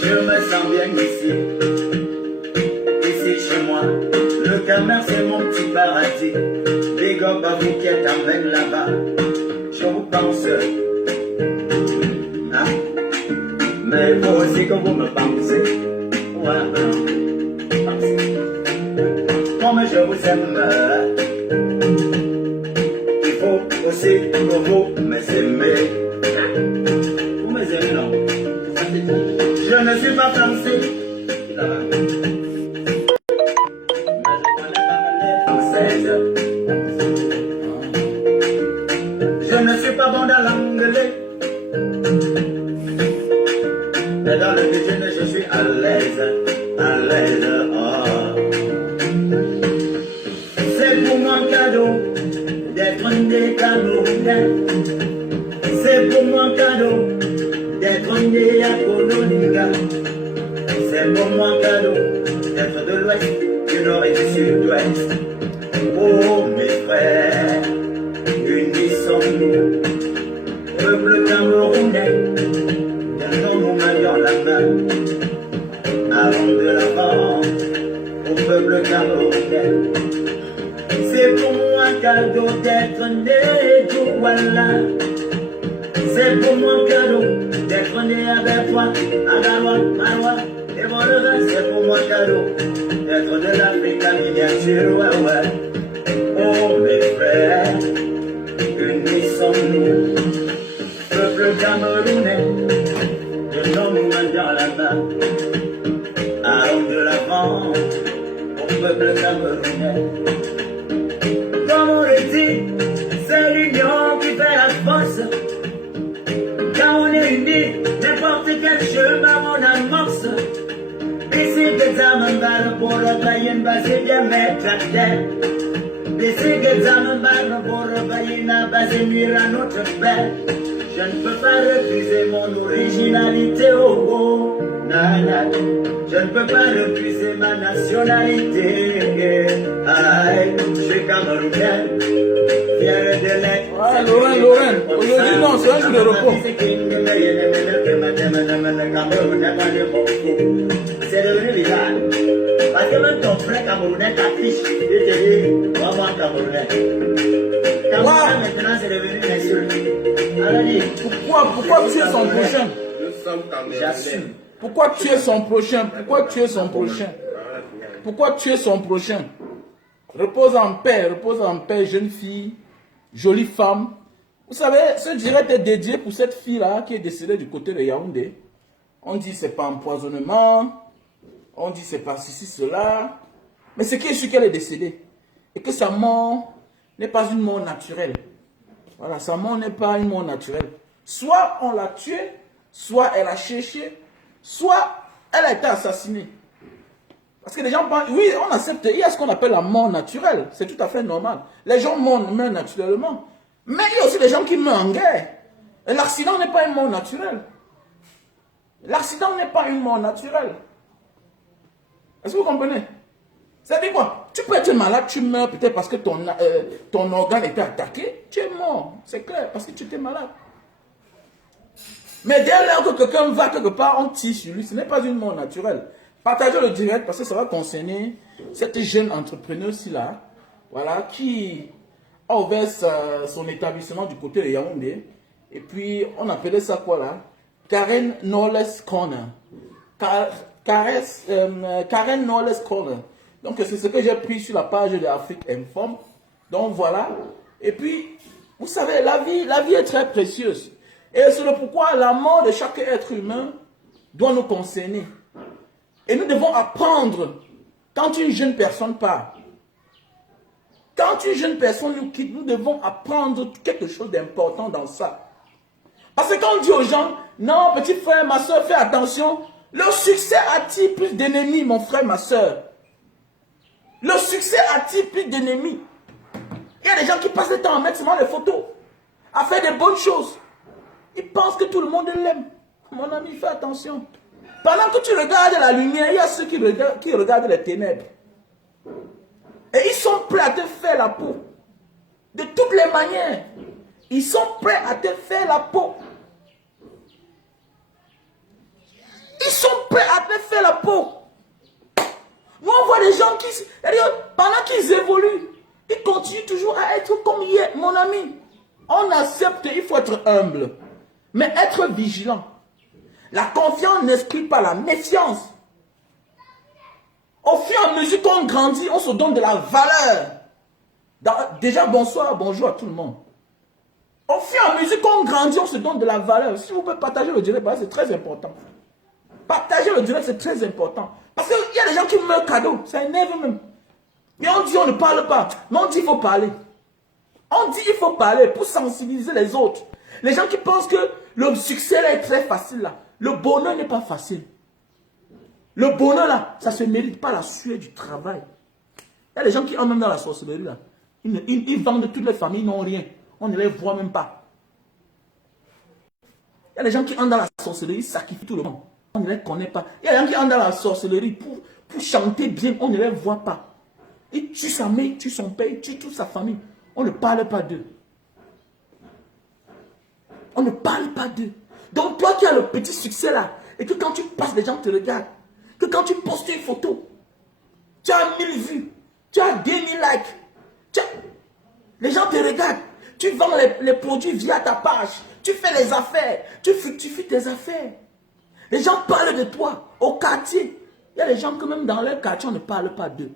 Je me sens bien ici, ici chez moi. Le Camer c'est mon petit paradis. Big up à vous qui êtes avec là-bas. Je vous pense, hein? Mais vous aussi que vous me pensez. Ouais, pensez. Comme je vous aime, il faut aussi que vous m'aimez. Vous m'aimez, non? Je ne suis pas français. Ça va. Mais je connais pas les françaises. Je ne suis pas bon dans l'anglais. Mais dans le business, je suis à l'aise. À l'aise. Oh. C'est pour moi un cadeau d'être né Camerounais. C'est pour moi un cadeau d'être né à Colonica. C'est pour moi un cadeau d'être de l'ouest, du nord et du sud-ouest. Oh mes frères, unissons-nous, peuple camerounais, donnons-nous main dans la main, allons de l'avant au peuple camerounais. C'est pour moi un cadeau d'être né Douala. C'est pour moi un cadeau d'être né avec toi, à Galois, Marois et Volera. C'est pour moi un cadeau d'être de l'Afrique en miniature, ouais, ouais. Oh mes frères, unissons-nous, peuple camerounais, donnons-nous main dans la main, allons de l'avant au peuple camerounais. Comme on le dit, c'est l'union qui fait la force. Quand on est unis, n'importe quel chemin on amorce. Ici, des âmes barres pour le baïen, c'est bien mettre à terre. Ici, des âmes barres pour le baïen, c'est nuire à notre père. Je ne peux pas refuser mon originalité, oh oh, nana. Je ne peux pas refuser ma nationalité. Aïe, je suis camerounais. Ah, Lorraine, aujourd'hui non, c'est un jour de repos. C'est devenu bizarre. Parce que même ton frère camerounais t'affiche, il te dit, vraiment camerounais. Camerounais maintenant c'est devenu une insulte. Alors dis, Pourquoi tuer son prochain? J'assume. Pourquoi tuer son prochain? Pourquoi tuer son prochain? Pourquoi tuer son prochain? Repose en paix, jeune fille, jolie femme. Vous savez, ce direct est dédié pour cette fille-là qui est décédée du côté de Yaoundé. On dit c'est pas empoisonnement, on dit c'est pas ceci, cela. Mais ce qui est sûr qu'elle est décédée. Et que sa mort n'est pas une mort naturelle. Voilà, sa mort n'est pas une mort naturelle. Soit on l'a tuée, soit elle a cherché, soit elle a été assassinée. Parce que les gens pensent, oui, on accepte, il y a ce qu'on appelle la mort naturelle. C'est tout à fait normal. Les gens meurent naturellement. Mais il y a aussi des gens qui meurent en guerre. Et l'accident n'est pas une mort naturelle. L'accident n'est pas une mort naturelle. Est-ce que vous comprenez? C'est-à-dire quoi? Tu peux être malade, tu meurs peut-être parce que ton organe était attaqué. Tu es mort, c'est clair, parce que tu étais malade. Mais dès lors que quelqu'un va quelque part, on tire sur lui. Ce n'est pas une mort naturelle. Partagez le direct parce que ça va concerner cette jeune entrepreneuse-ci là, voilà, qui a ouvert son établissement du côté de Yaoundé. Et puis, on appelait ça quoi là? Karen Knowles Corner. Karen Knowles Corner. Donc, c'est ce que j'ai pris sur la page de Afrique Informe. Donc, voilà. Et puis, vous savez, la vie est très précieuse. Et c'est le pourquoi la mort de chaque être humain doit nous concerner. Et nous devons apprendre quand une jeune personne part. Quand une jeune personne nous quitte, nous devons apprendre quelque chose d'important dans ça. Parce que quand on dit aux gens, non, petit frère, ma soeur, fais attention, le succès attire plus d'ennemis, mon frère, ma soeur. Le succès attire plus d'ennemis. Il y a des gens qui passent le temps à mettre seulement les photos, à faire des bonnes choses. Ils pensent que tout le monde l'aime. Mon ami, fais attention. Pendant que tu regardes la lumière, il y a ceux qui regardent les ténèbres. Et ils sont prêts à te faire la peau. De toutes les manières. Ils sont prêts à te faire la fait la peau. Nous, on voit des gens qui, pendant qu'ils évoluent, ils continuent toujours à être comme hier, mon ami. On accepte, il faut être humble. Mais être vigilant. La confiance n'exclut pas la méfiance. Au fur et à mesure qu'on grandit, on se donne de la valeur. Déjà, bonsoir, bonjour à tout le monde. Au fur et à mesure qu'on grandit, on se donne de la valeur. Si vous pouvez partager le direct, c'est très important. Partager le direct, c'est très important. Parce qu'il y a des gens qui me mettent cadeau. Ça énerve même. Mais on dit on ne parle pas. Mais on dit il faut parler. On dit il faut parler pour sensibiliser les autres. Les gens qui pensent que le succès là est très facile là. Le bonheur n'est pas facile. Le bonheur là, ça ne se mérite pas la sueur du travail. Il y a des gens qui entrent même dans la sorcellerie là. Ils vendent toutes les familles, ils n'ont rien. On ne les voit même pas. Il y a des gens qui entrent dans la sorcellerie, ils sacrifient tout le monde. On ne les connaît pas. Il y a des gens qui entrent dans la sorcellerie pour chanter bien, on ne les voit pas. Ils tuent sa mère, ils tuent son père, ils tuent toute sa famille. On ne parle pas d'eux. On ne parle pas d'eux. Donc toi qui as le petit succès là, et que quand tu passes, les gens te regardent, que quand tu postes une photo, tu as 1000 vues, tu as 2000 likes, les gens te regardent, tu vends les produits via ta page, tu fais les affaires, tu fructifies tes affaires. Les gens parlent de toi au quartier. Il y a des gens que même dans leur quartier, on ne parle pas d'eux.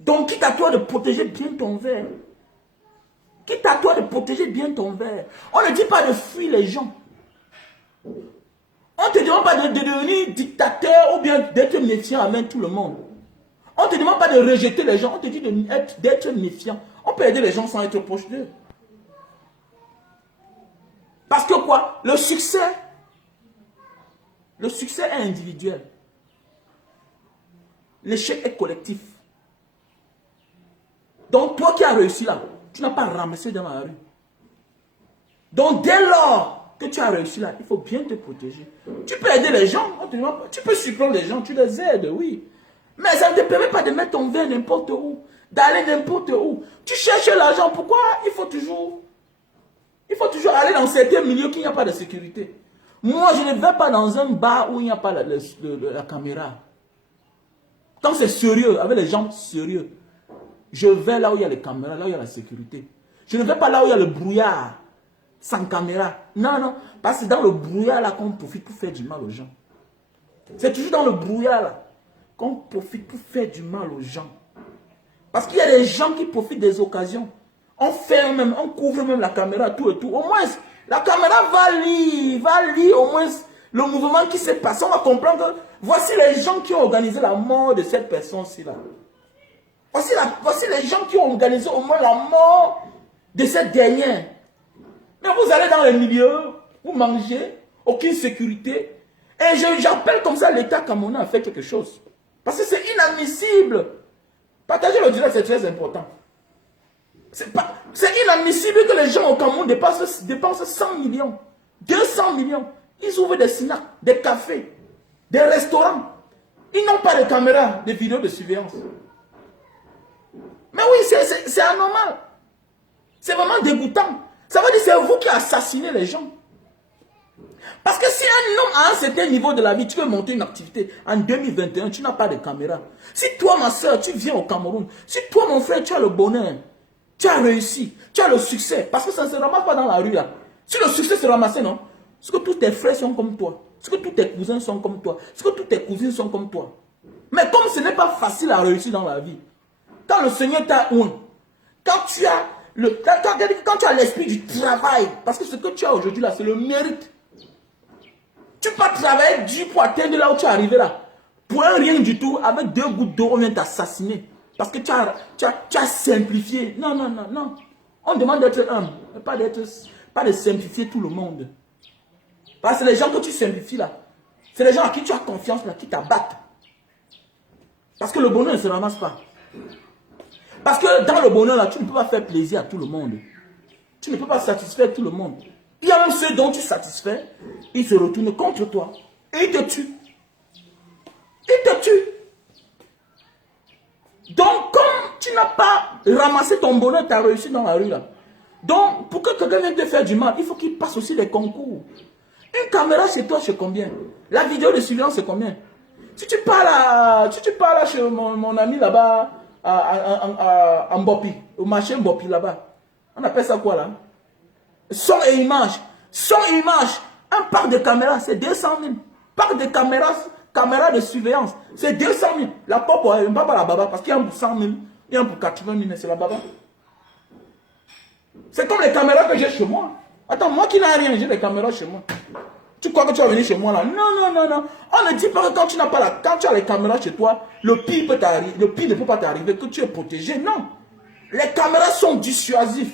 Donc, quitte à toi de protéger bien ton verre. Quitte à toi de protéger bien ton verre. On ne dit pas de fuir les gens. On ne te demande pas de devenir dictateur ou bien d'être méfiant avec tout le monde. On ne te demande pas de rejeter les gens. On te dit d'être méfiant. On peut aider les gens sans être proche d'eux. Parce que quoi? Le succès est individuel. L'échec est collectif. Donc, toi qui as réussi là, tu n'as pas ramassé dans la rue. Donc, dès lors que tu as réussi là, il faut bien te protéger. Tu peux aider les gens, tu peux surprendre les gens, tu les aides, oui. Mais ça ne te permet pas de mettre ton verre n'importe où, d'aller n'importe où. Tu cherches l'argent, pourquoi il faut toujours aller dans certains milieux où il n'y a pas de sécurité. Moi, je ne vais pas dans un bar où il n'y a pas la caméra. Quand c'est sérieux, avec les gens sérieux, je vais là où il y a les caméras, là où il y a la sécurité. Je ne vais pas là où il y a le brouillard, sans caméra. Non, non, parce que c'est dans le brouillard là qu'on profite pour faire du mal aux gens. C'est toujours dans le brouillard là qu'on profite pour faire du mal aux gens. Parce qu'il y a des gens qui profitent des occasions. On ferme même, on couvre même la caméra, tout et tout. Au moins, la caméra va lire au moins le mouvement qui s'est passé. On va comprendre que voici les gens qui ont organisé la mort de cette personne-ci là. Voici les gens qui ont organisé au moins la mort de cette dernière. Mais vous allez dans les milieux, vous mangez, aucune sécurité. Et j'appelle comme ça l'État camerounais à faire quelque chose. Parce que c'est inadmissible. Partager le direct, c'est très important. C'est inadmissible que les gens au Cameroun dépensent 100 millions, 200 millions. Ils ouvrent des snacks, des cafés, des restaurants. Ils n'ont pas de caméras, de vidéos de surveillance. Mais oui, c'est anormal. C'est vraiment dégoûtant. Ça veut dire que c'est vous qui assassinez les gens. Parce que si un homme à un certain niveau de la vie, tu veux monter une activité, en 2021, tu n'as pas de caméra. Si toi, ma soeur, tu viens au Cameroun, si toi, mon frère, tu as le bonheur, tu as réussi, tu as le succès, parce que ça ne se ramasse pas dans la rue là. Si le succès se ramassait, non? Est-ce que tous tes frères sont comme toi? Est-ce que tous tes cousins sont comme toi? Est-ce que toutes tes cousines sont comme toi? Mais comme ce n'est pas facile à réussir dans la vie, quand le Seigneur t'a oint, quand tu as l'esprit du travail, parce que ce que tu as aujourd'hui là, c'est le mérite. Tu peux pas travailler dur pour atteindre là où tu es arrivé là. Pour un rien du tout, avec 2 gouttes d'eau, on vient t'assassiner. Parce que tu as simplifié. Non, non, non, non. On demande d'être humble, pas de simplifier tout le monde. Parce que les gens que tu simplifies là, c'est les gens à qui tu as confiance là, qui t'abattent. Parce que le bonheur ne se ramasse pas. Parce que dans le bonheur là, tu ne peux pas faire plaisir à tout le monde. Tu ne peux pas satisfaire tout le monde. Il y a même ceux dont tu satisfais, ils se retournent contre toi. Et ils te tuent. Ils te tuent. Donc, comme tu n'as pas ramassé ton bonheur, tu as réussi dans la rue là. Donc, pour que quelqu'un vienne te faire du mal, il faut qu'il passe aussi les concours. Une caméra chez toi, c'est combien? La vidéo de surveillance, c'est combien? Si tu pars là chez mon ami là-bas, à Mbopi, au marché Mbopi là-bas, on appelle ça quoi là? Son et image. Son et image. Un parc de caméras, c'est 200 000. Parc de caméras de surveillance, c'est 200 000. La pop, on va pas la baba parce qu'il y a un pour 100 000, il y a un pour 80 000, c'est la baba. C'est comme les caméras que j'ai chez moi. Attends, moi qui n'ai rien, j'ai des caméras chez moi. Tu crois que tu vas venir chez moi là? Non. On ne dit pas que quand tu n'as pas quand tu as les caméras chez toi, le pire peut t'arriver, le pire ne peut pas t'arriver, que tu es protégé. Non. Les caméras sont dissuasives.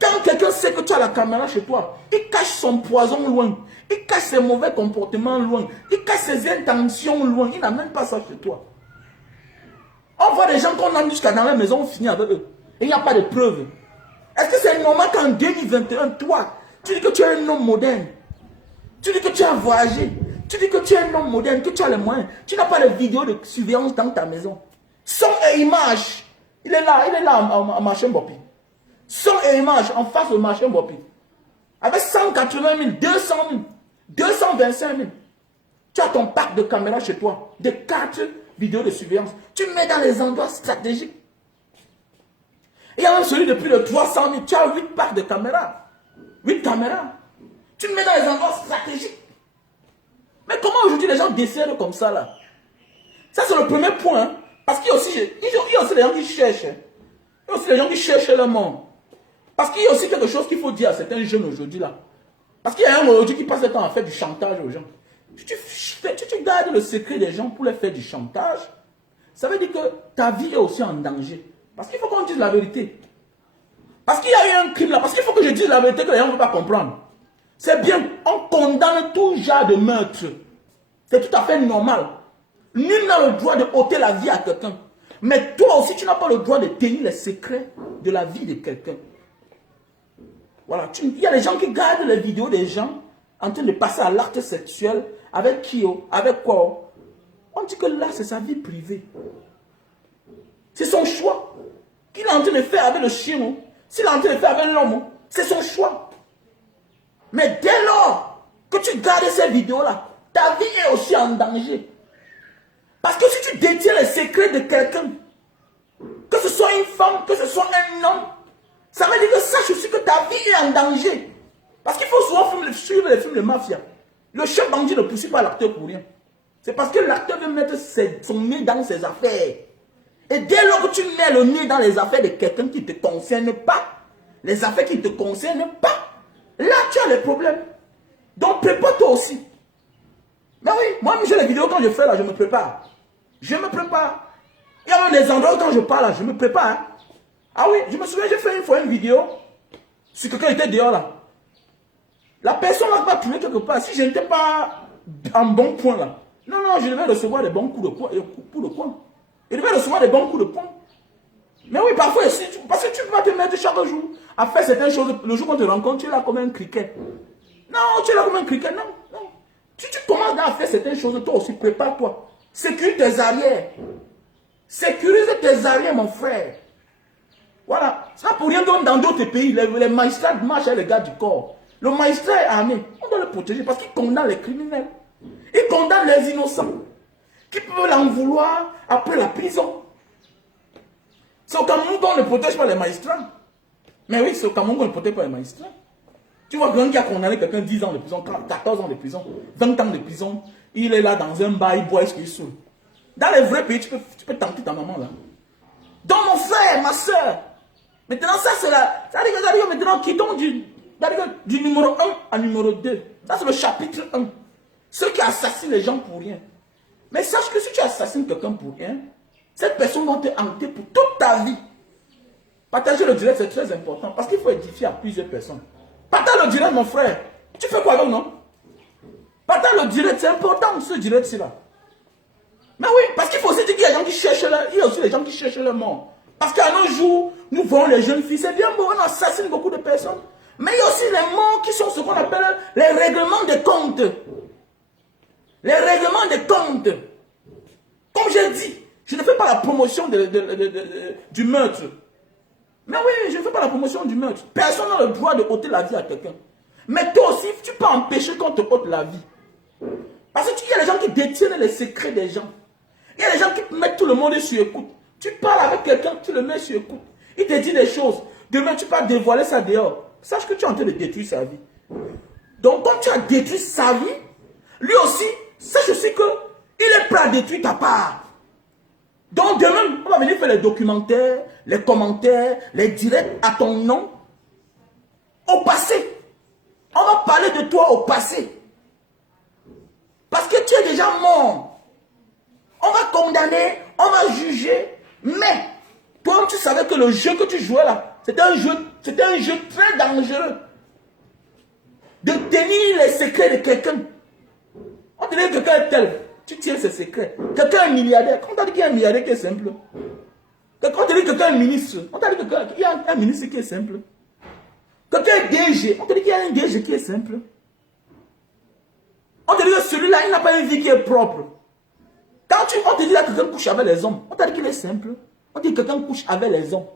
Quand quelqu'un sait que tu as la caméra chez toi, il cache son poison loin. Il cache ses mauvais comportements loin. Il cache ses intentions loin. Il n'a même pas ça chez toi. On voit des gens qu'on a jusqu'à dans la maison, on finit avec eux. Et il n'y a pas de preuves. Est-ce que c'est normal qu'en 2021, toi, tu dis que tu es un homme moderne? Tu dis que tu as voyagé? Tu dis que tu es un homme moderne, que tu as les moyens? Tu n'as pas de vidéo de surveillance dans ta maison? Son et image. Il est là à marché Mbopi. Son et image en face au marché Mbopi. Avec 180 000, 200 000, 225 000. Tu as ton parc de caméras chez toi, de 4 vidéos de surveillance. Tu mets dans les endroits stratégiques. Il y a même celui de plus de 300 000. Tu as 8 parcs de caméras. 8 caméras. Tu mets dans les endroits stratégiques. Mais comment aujourd'hui les gens décèdent comme ça là? Ça c'est le premier point. Hein? Parce qu'il y a aussi des gens qui cherchent. Hein? Il y a aussi des gens qui cherchent le monde. Parce qu'il y a aussi quelque chose qu'il faut dire à certains jeunes aujourd'hui là. Parce qu'il y a un aujourd'hui qui passe le temps à faire du chantage aux gens. Si tu gardes le secret des gens pour les faire du chantage, ça veut dire que ta vie est aussi en danger. Parce qu'il faut qu'on dise la vérité. Parce qu'il y a eu un crime là. Parce qu'il faut que je dise la vérité que les gens ne vont pas comprendre. C'est bien, on condamne tout genre de meurtre. C'est tout à fait normal. Nul n'a le droit de ôter la vie à quelqu'un. Mais toi aussi, tu n'as pas le droit de tenir les secrets de la vie de quelqu'un. Voilà. Il y a des gens qui gardent les vidéos des gens en train de passer à l'acte sexuel. Avec qui? Avec quoi? On dit que là, c'est sa vie privée. C'est son choix. Qu'il est en train de faire avec le chien, s'il est en train de faire avec l'homme, c'est son choix. Mais dès lors que tu gardes ces vidéos-là, ta vie est aussi en danger. Parce que si tu détiens les secrets de quelqu'un, que ce soit une femme, que ce soit un homme, ça veut dire que sache aussi que ta vie est en danger. Parce qu'il faut souvent suivre les films de mafia. Le chef bandit ne poursuit pas l'acteur pour rien. C'est parce que l'acteur veut mettre son nez dans ses affaires. Et dès lors que tu mets le nez dans les affaires de quelqu'un qui ne te concerne pas, les affaires qui ne te concernent pas, là tu as les problèmes. Donc prépare-toi aussi. Mais oui, moi j'ai les vidéos quand je fais là, je me prépare. Je me prépare. Il y a même des endroits où quand je parle là, je me prépare. Hein. Ah oui, je me souviens, j'ai fait une fois une vidéo sur quelqu'un qui était dehors là. La personne là va trouver quelque part. Si je n'étais pas en bon point là, non, je devais recevoir des bons coups de poing. Je devais recevoir des bons coups de poing. Mais oui, parfois, parce que tu peux pas te mettre chaque jour à faire certaines choses. Le jour qu'on te rencontre, tu es là comme un criquet. Non, tu es là comme un criquet, non. Tu commences à faire certaines choses, toi aussi, prépare-toi. Sécurise tes arrières. Sécurise tes arrières, mon frère. Voilà. C'est pas pour rien que dans d'autres pays, les magistrats marchent avec les gars du corps. Le magistrat est armé. On doit le protéger parce qu'il condamne les criminels. Il condamne les innocents. Qui peuvent l'en vouloir après la prison. C'est au Cameroun qu'on ne protège pas les magistrats. Mais oui, c'est au Cameroun qu'on ne protège pas les magistrats. Tu vois quelqu'un qui a condamné quelqu'un 10 ans de prison, 14 ans de prison, 20 ans de prison, il est là dans un bar, il boit ce qu'il saoule. Dans les vrais pays, tu peux tenter ta maman là. Donc mon frère, ma soeur, maintenant ça c'est là. Ça dit que maintenant quittons du numéro 1 à numéro 2. Ça c'est le chapitre 1. Ceux qui assassinent les gens pour rien. Mais sache que si tu assassines quelqu'un pour rien, cette personne va te hanter pour toute ta vie. Partager le direct, c'est très important. Parce qu'il faut édifier à plusieurs personnes. Partage le direct, mon frère. Tu fais quoi avec, non? Partage le direct, c'est important, ce direct-ci là. Mais oui, parce qu'il faut aussi dire qu'il y a des gens qui cherchent il y a aussi des gens qui cherchent le mort. Parce qu'à nos jours, nous voyons les jeunes filles, c'est bien beau, on assassine beaucoup de personnes. Mais il y a aussi les morts qui sont ce qu'on appelle les règlements de compte. Les règlements de compte. Comme j'ai dit, je ne fais pas la promotion du meurtre. Mais oui, je ne fais pas la promotion du meurtre. Personne n'a le droit de ôter la vie à quelqu'un. Mais toi aussi, tu peux empêcher qu'on te ôte la vie. Parce qu'il y a des gens qui détiennent les secrets des gens. Il y a des gens qui mettent tout le monde sur écoute. Tu parles avec quelqu'un, tu le mets sur écoute. Il te dit des choses. Demain, tu vas dévoiler ça dehors. Sache que tu es en train de détruire sa vie. Donc, comme tu as détruit sa vie, lui aussi, sache aussi que il est prêt à détruire ta part. Donc, demain, on va venir faire les documentaires, les commentaires, les directs à ton nom, au passé. On va parler de toi au passé. Parce que tu es déjà mort. On va condamner, on va juger. Mais, toi, tu savais que le jeu que tu jouais là, c'était un jeu très dangereux. De tenir les secrets de quelqu'un. On te dit que quelqu'un est tel. Tu tiens ses secrets. Quelqu'un est milliardaire. Quand on t'a dit qu'il y a un milliardaire qui est simple. Quand on te dit que quelqu'un est ministre. On t'a dit qu'il y a un ministre qui est simple. Quelqu'un est DG. On te dit qu'il y a un DG qui est simple. On te dit que celui-là, il n'a pas une vie qui est propre. Quand on te dit que quelqu'un couche avec les hommes, on t'a dit qu'il est simple. On te dit que quelqu'un couche avec les hommes.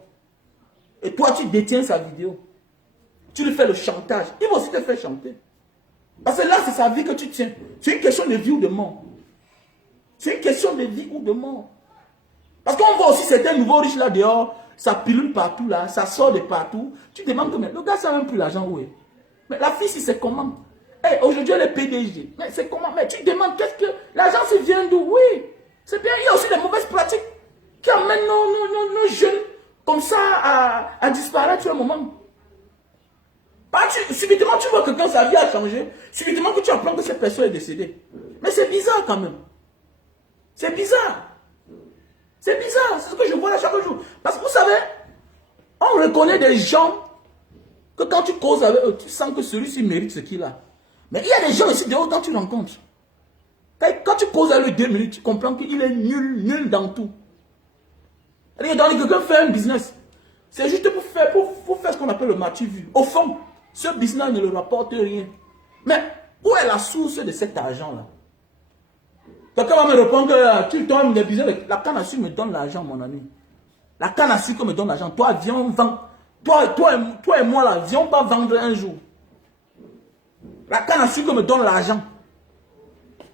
Et toi, tu détiens sa vidéo. Tu lui fais le chantage. Il va aussi te faire chanter. Parce que là, c'est sa vie que tu tiens. C'est une question de vie ou de mort. C'est une question de vie ou de mort. Parce qu'on voit aussi certains nouveaux riches là dehors, ça pilule partout là, ça sort de partout. Tu demandes que, mais le gars, ça n'a même plus l'argent où est. Mais la fille, si c'est comment? Hey, aujourd'hui, elle est PDG. Mais c'est comment? Mais tu demandes, qu'est-ce que l'argent se vient d'où? Oui, c'est bien. Il y a aussi des mauvaises pratiques qui amènent nos jeunes comme ça à disparaître à un moment. Subitement, tu vois que quand sa vie a changé, subitement que tu apprends que cette personne est décédée. Mais c'est bizarre quand même. C'est bizarre. C'est bizarre. C'est ce que je vois là chaque jour. Parce que vous savez, on reconnaît des gens que quand tu causes avec eux, tu sens que celui-ci mérite ce qu'il a. Mais il y a des gens aussi dehors quand tu rencontres. Quand tu causes avec lui 2 minutes, tu comprends qu'il est nul dans tout. Donc quelqu'un fait un business. C'est juste pour faire ce qu'on appelle le marché vu. Au fond, ce business ne le rapporte rien. Mais où est la source de cet argent-là? Quelqu'un va me répondre que tu donnes des business. La canne à sucre me donne l'argent, mon ami. La canne à sucre me donne l'argent. Toi, viens, on vend. Toi et moi, là, viens pas vendre un jour. La canne à sucre me donne l'argent.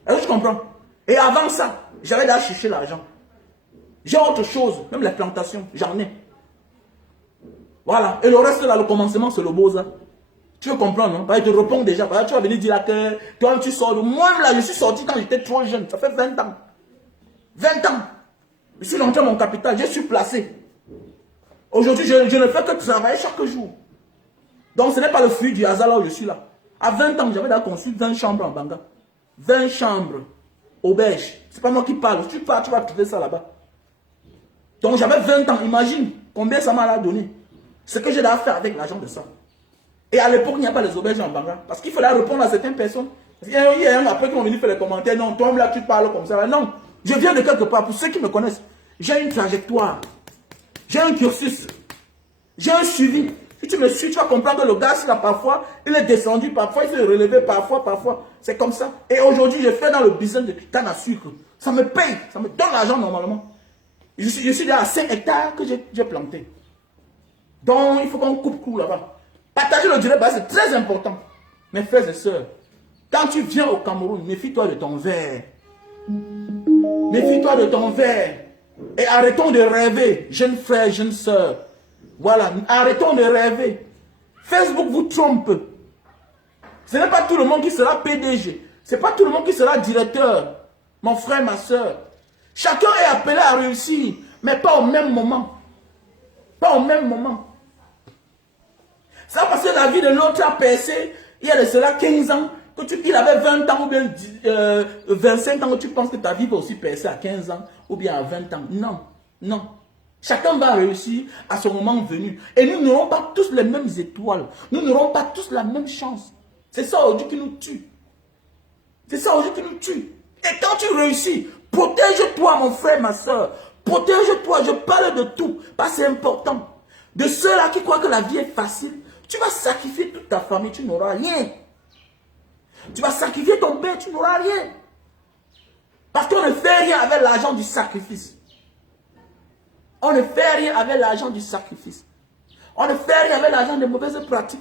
Est-ce que tu comprends? Et avant ça, j'avais d'aller chercher l'argent. J'ai autre chose, même les plantations, j'en ai. Voilà. Et le reste là, le commencement, c'est le beau-ça. Tu veux comprendre, non? Il te répond déjà. Tu vas venir dire là que toi, tu sors. Moi, là, je suis sorti quand j'étais trop jeune. Ça fait 20 ans. 20 ans. Je suis rentré à mon capital. Je suis placé. Aujourd'hui, je ne fais que travailler chaque jour. Donc, ce n'est pas le fruit du hasard là où je suis là. À 20 ans, j'avais déjà construit 20 chambres en Banga. 20 chambres. Auberge. C'est pas moi qui parle. Si tu pars, tu vas trouver ça là-bas. Donc, j'avais 20 ans. Imagine combien ça m'a donné. Ce que j'ai à faire avec l'argent de ça. Et à l'époque, il n'y a pas les auberges en Banga. Parce qu'il fallait répondre à certaines personnes. Il y a un après qui vont venir faire les commentaires. Non, toi là, tu parles comme ça. Non, je viens de quelque part. Pour ceux qui me connaissent, j'ai une trajectoire. J'ai un cursus. J'ai un suivi. Si tu me suis, tu vas comprendre que le gars, là, parfois, il est descendu, parfois, il s'est relevé, parfois. C'est comme ça. Et aujourd'hui, je fais dans le business de canne à sucre. Ça me paye. Ça me donne l'argent normalement. Je suis déjà à 5 hectares que j'ai planté. Donc, il faut qu'on coupe court là-bas. Partager le direct, c'est très important. Mes frères et sœurs, quand tu viens au Cameroun, méfie-toi de ton verre. Méfie-toi de ton verre. Et arrêtons de rêver, jeunes frères, jeunes sœurs. Voilà, arrêtons de rêver. Facebook vous trompe. Ce n'est pas tout le monde qui sera PDG. Ce n'est pas tout le monde qui sera directeur. Mon frère, ma sœur. Chacun est appelé à réussir, mais pas au même moment. Pas au même moment. C'est parce que la vie de l'autre a percé, il y a de cela 15 ans, il avait 20 ans ou bien 25 ans, tu penses que ta vie va aussi percer à 15 ans ou bien à 20 ans. Non, non. Chacun va réussir à son moment venu. Et nous n'aurons pas tous les mêmes étoiles. Nous n'aurons pas tous la même chance. C'est ça aujourd'hui qui nous tue. C'est ça aujourd'hui qui nous tue. Et quand tu réussis, protège-toi mon frère, ma soeur. Protège-toi, je parle de tout. Parce que c'est important. De ceux-là qui croient que la vie est facile, tu vas sacrifier toute ta famille, tu n'auras rien. Tu vas sacrifier ton père, tu n'auras rien. Parce qu'on ne fait rien avec l'argent du sacrifice. On ne fait rien avec l'argent du sacrifice. On ne fait rien avec l'argent des mauvaises pratiques.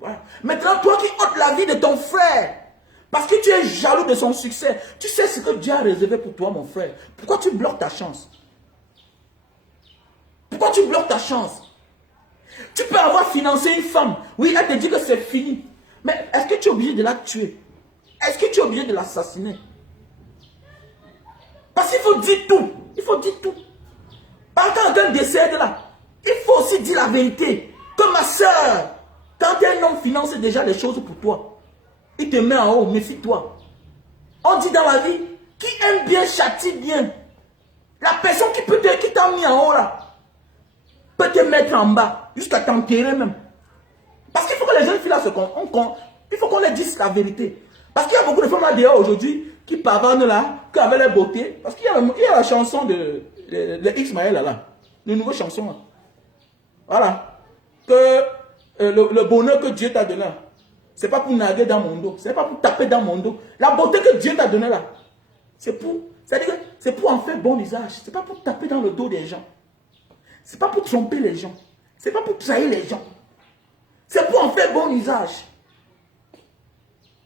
Voilà. Maintenant, toi qui ôtes la vie de ton frère, parce que tu es jaloux de son succès, tu sais ce que Dieu a réservé pour toi, mon frère. Pourquoi tu bloques ta chance? Pourquoi tu bloques ta chance? Tu peux avoir financé une femme. Oui, elle te dit que c'est fini. Mais est-ce que tu es obligé de la tuer? Est-ce que tu es obligé de l'assassiner? Parce qu'il faut dire tout. Il faut dire tout. Quand quelqu'un décède là, il faut aussi dire la vérité. Que ma soeur, quand un homme finance déjà les choses pour toi, il te met en haut, méfie-toi. On dit dans la vie, qui aime bien châtie bien. La personne qui t'a mis en haut là, peut te mettre en bas, jusqu'à t'enterrer même. Parce qu'il faut que les jeunes filles là il faut qu'on leur dise la vérité. Parce qu'il y a beaucoup de femmes là dehors aujourd'hui qui pavane là, qui avaient leur beauté. Parce qu'il y a la chanson de Ismaël là, une nouvelle chanson là. Voilà. Que le bonheur que Dieu t'a donné, c'est pas pour naguer dans mon dos, c'est pas pour taper dans mon dos. La beauté que Dieu t'a donnée là, c'est pour en faire bon usage. C'est pas pour taper dans le dos des gens. C'est pas pour tromper les gens. C'est pas pour trahir les gens. C'est pour en faire bon usage.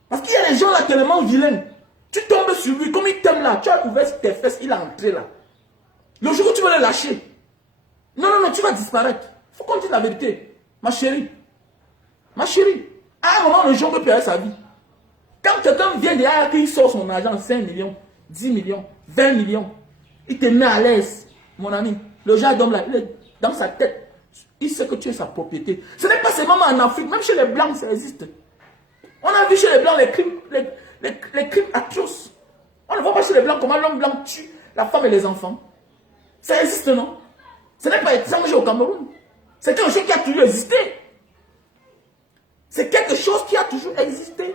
Parce qu'il y a des gens là tellement vilains. Tu tombes sur lui, comme il t'aime là, tu as ouvert tes fesses, il est entré là. Le jour où tu vas le lâcher, non, tu vas disparaître. Il faut qu'on dise la vérité. Ma chérie, à un moment, le jour peut perdre sa vie. Quand quelqu'un vient derrière, qu'il sort son argent, 5 millions, 10 millions, 20 millions, il te met à l'aise, mon ami. Le genre d'homme là, il est dans sa tête. Il sait que tu es sa propriété. Ce n'est pas seulement en Afrique, même chez les Blancs, ça existe. On a vu chez les Blancs les crimes atroces. On ne voit pas chez les Blancs comment l'homme blanc tue la femme et les enfants. Ça existe, non? Ce n'est pas étranger au Cameroun. C'est quelque chose qui a toujours existé. C'est quelque chose qui a toujours existé.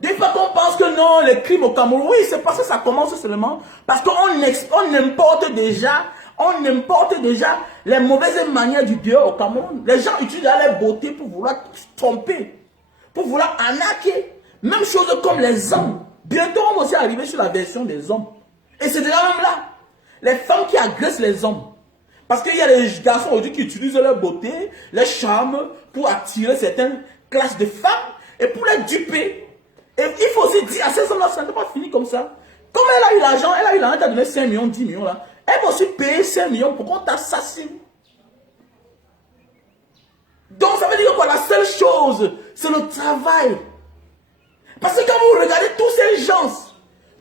Des fois qu'on pense que non, les crimes au Cameroun, oui, c'est parce que ça commence seulement. Parce qu'on importe déjà les mauvaises manières du Dieu au Cameroun. Les gens utilisent leur beauté pour vouloir tromper, pour vouloir arnaquer. Même chose comme les hommes. Bientôt, on va aussi arriver sur la version des hommes. Et c'est déjà même là. Les femmes qui agressent les hommes. Parce qu'il y a des garçons aujourd'hui qui utilisent leur beauté, leur charme pour attirer certaines classes de femmes et pour les duper. Et il faut aussi dire à ces hommes-là, ça n'est pas fini comme ça. Comme elle a eu l'argent, elle a donné 5 millions, 10 millions là. Elle va aussi payer 5 millions pour qu'on t'assassine. Donc ça veut dire quoi? La seule chose, c'est le travail. Parce que quand vous regardez tous ces gens,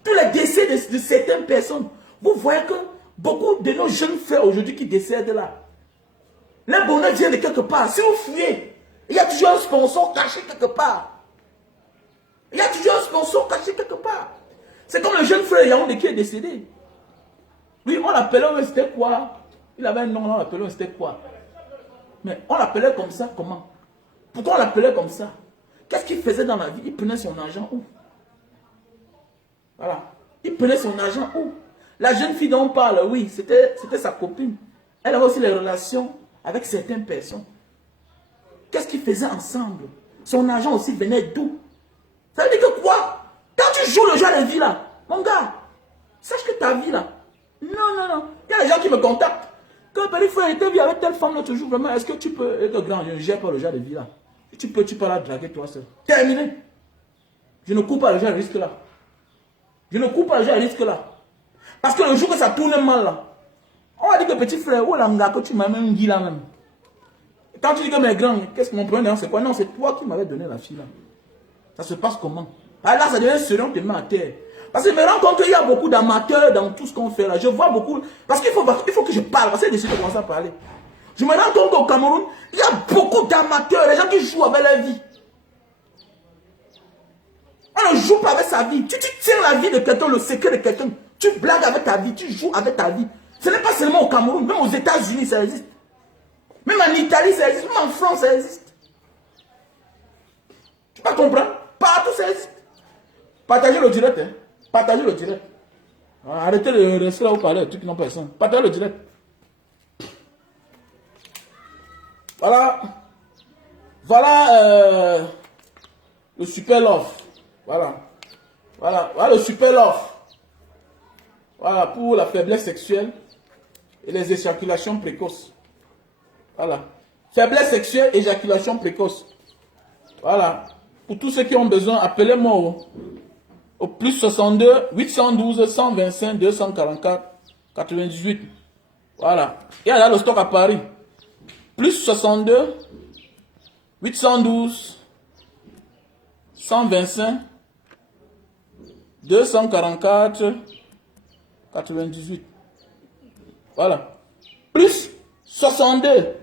tous les décès de certaines personnes, vous voyez que beaucoup de nos jeunes frères aujourd'hui qui décèdent là, le bonheur vient de quelque part. Si vous fuyez, il y a toujours un sponsor caché quelque part. Il y a toujours un sponsor caché quelque part. C'est comme le jeune frère Yaoundé qui est décédé. Lui, on l'appelait, c'était quoi? Il avait un nom, on l'appelait, c'était quoi? Mais on l'appelait comme ça, comment? Pourquoi on l'appelait comme ça? Qu'est-ce qu'il faisait dans la vie? Il prenait son argent où? Voilà. Il prenait son argent où? La jeune fille dont on parle, oui, c'était sa copine. Elle avait aussi les relations avec certaines personnes. Qu'est-ce qu'ils faisaient ensemble? Son argent aussi venait d'où? Ça veut dire que quoi? Quand tu joues le jeu de vie là, mon gars, sache que ta vie là, non. Il y a des gens qui me contactent. Que petit frère était vu avec telle femme l'autre jour, vraiment, est-ce que tu peux être grand? Je ne gère pas le jeu de vie là. Tu peux la draguer toi seul. Terminé. Je ne coupe pas le jeu à risque là. Je ne coupe pas le jeu à risque là. Parce que le jour que ça tourne mal là, on va dire que petit frère, oh là, que tu m'as même dit là même. Quand tu dis que mes grands, qu'est-ce que mon problème c'est quoi? Non, c'est toi qui m'avais donné la fille là. Ça se passe comment? Ah là, ça devient sérieux, on te met à terre. Parce que je me rends compte qu'il y a beaucoup d'amateurs dans tout ce qu'on fait là. Je vois beaucoup. Parce qu'il faut que je parle. Parce que j'ai décidé de commencer à parler. Je me rends compte qu'au Cameroun, il y a beaucoup d'amateurs, les gens qui jouent avec leur vie. On ne joue pas avec sa vie. Tu tiens la vie de quelqu'un, le secret de quelqu'un. Tu blagues avec ta vie, tu joues avec ta vie. Ce n'est pas seulement au Cameroun, même aux États-Unis, ça existe. Même en Italie, ça existe. Même en France, ça existe. Tu vas comprendre? Partout, ça existe. Partagez le direct. Hein. Partagez le direct. Arrêtez de rester là où parler, trucs qui n'ont personne. Partagez le direct. Voilà. Voilà le super love. Voilà le super love. Voilà, pour la faiblesse sexuelle et les éjaculations précoces. Voilà. Faiblesse sexuelle, éjaculation précoce. Voilà. Pour tous ceux qui ont besoin, appelez-moi au plus 62 812 125 244 98. Voilà. Il y a là le stock à Paris. Plus 62 812 125 244 98. Voilà. Plus 62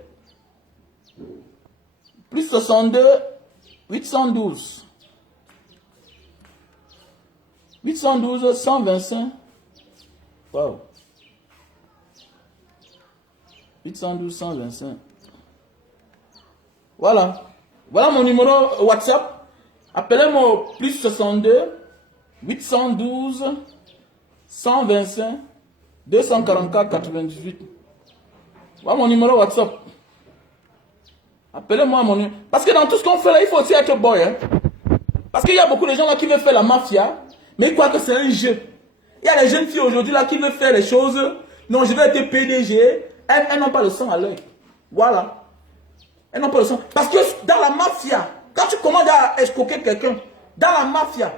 812 125. Wow. 812 125. Voilà. Voilà mon numéro WhatsApp. Appelez-moi au plus 62 812 125 244 98. Voilà mon numéro WhatsApp. Appelez-moi mon numéro. Parce que dans tout ce qu'on fait là, il faut aussi être boy. Hein? Parce qu'il y a beaucoup de gens là qui veulent faire la mafia, mais ils croient que c'est un jeu. Il y a les jeunes filles aujourd'hui là qui veulent faire les choses. Non, je vais être PDG. Elles n'ont pas le sang à l'œil. Voilà. Elles n'ont pas le sang. Parce que dans la mafia, quand tu commandes à escroquer quelqu'un, dans la mafia,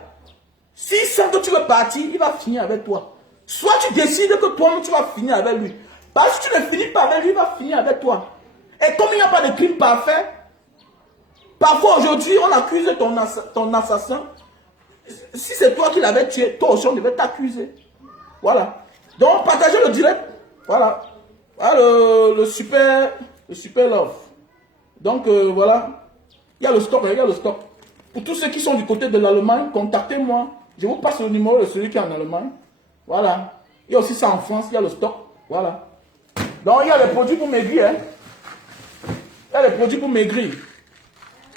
s'il sent que tu veux partir, il va finir avec toi. Soit tu décides que toi-même tu vas finir avec lui. Parce que tu ne finis pas avec lui, il va finir avec toi. Et comme il n'y a pas de crime parfait, parfois aujourd'hui on accuse ton assassin. Si c'est toi qui l'avais tué, toi aussi on devait t'accuser. Voilà. Donc partagez le direct. Voilà. Voilà le super love. Donc voilà. Il y a le stock, il y a le stock. Pour tous ceux qui sont du côté de l'Allemagne, contactez-moi. Je vous passe le numéro de celui qui est en Allemagne. Voilà. Il y a aussi ça en France, il y a le stock. Voilà. Donc il y a les produits pour maigrir. Hein. Il y a les produits pour maigrir.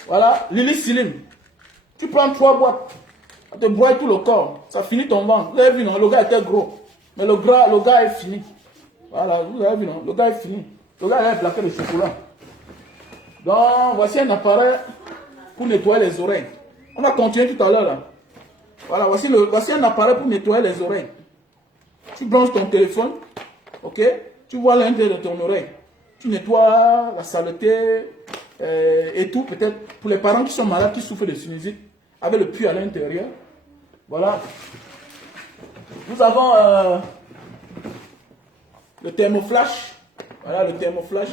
Voilà. Lily Slim. Tu prends 3 boîtes. Ça te broie tout le corps. Ça finit ton ventre. Vous avez vu, non? Le gars était gros. Mais le gars est fini. Voilà. Vous avez vu, non? Le gars est fini. Le gars a un plaqué de chocolat. Donc, voici un appareil pour nettoyer les oreilles. On va continuer tout à l'heure là. Voilà, voici un appareil pour nettoyer les oreilles. Tu branches ton téléphone, ok? Tu vois l'intérieur de ton oreille. Tu nettoies la saleté et tout, peut-être pour les parents qui sont malades, qui souffrent de sinusite, avec le puits à l'intérieur. Voilà. Nous avons le thermoflash. Voilà, le thermoflash.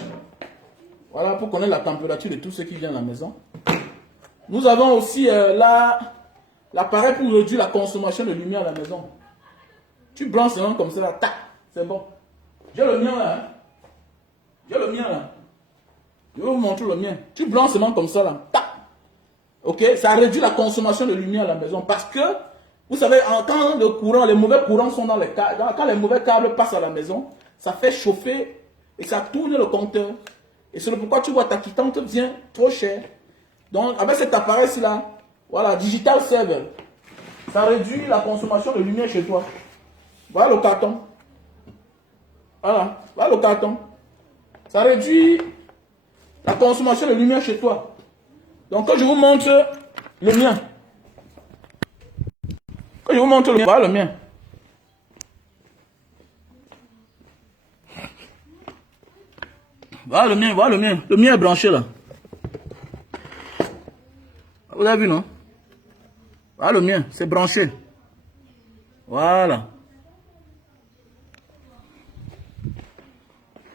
Voilà, pour connaître la température de tous ceux qui viennent à la maison. Nous avons aussi l'appareil pour réduire la consommation de lumière à la maison. Tu branches seulement comme ça, tac, c'est bon. J'ai le mien là. Hein? J'ai le mien là. Je vais vous montrer le mien. Tu branches seulement comme ça là, tac. Ok, ça réduit la consommation de lumière à la maison parce que, vous savez, quand les mauvais courants sont dans les câbles, quand les mauvais câbles passent à la maison, ça fait chauffer et ça tourne le compteur. Et c'est pourquoi tu vois ta quittance vient trop cher. Donc, avec cet appareil-ci là, voilà, Digital Server, ça réduit la consommation de lumière chez toi. Voilà le carton. Voilà, voilà le carton. Ça réduit la consommation de lumière chez toi. Donc, quand je vous montre le mien, voilà le mien. Voilà le mien, voilà le mien. Le mien est branché là. Vous avez vu, non? Voilà le mien, c'est branché. Voilà.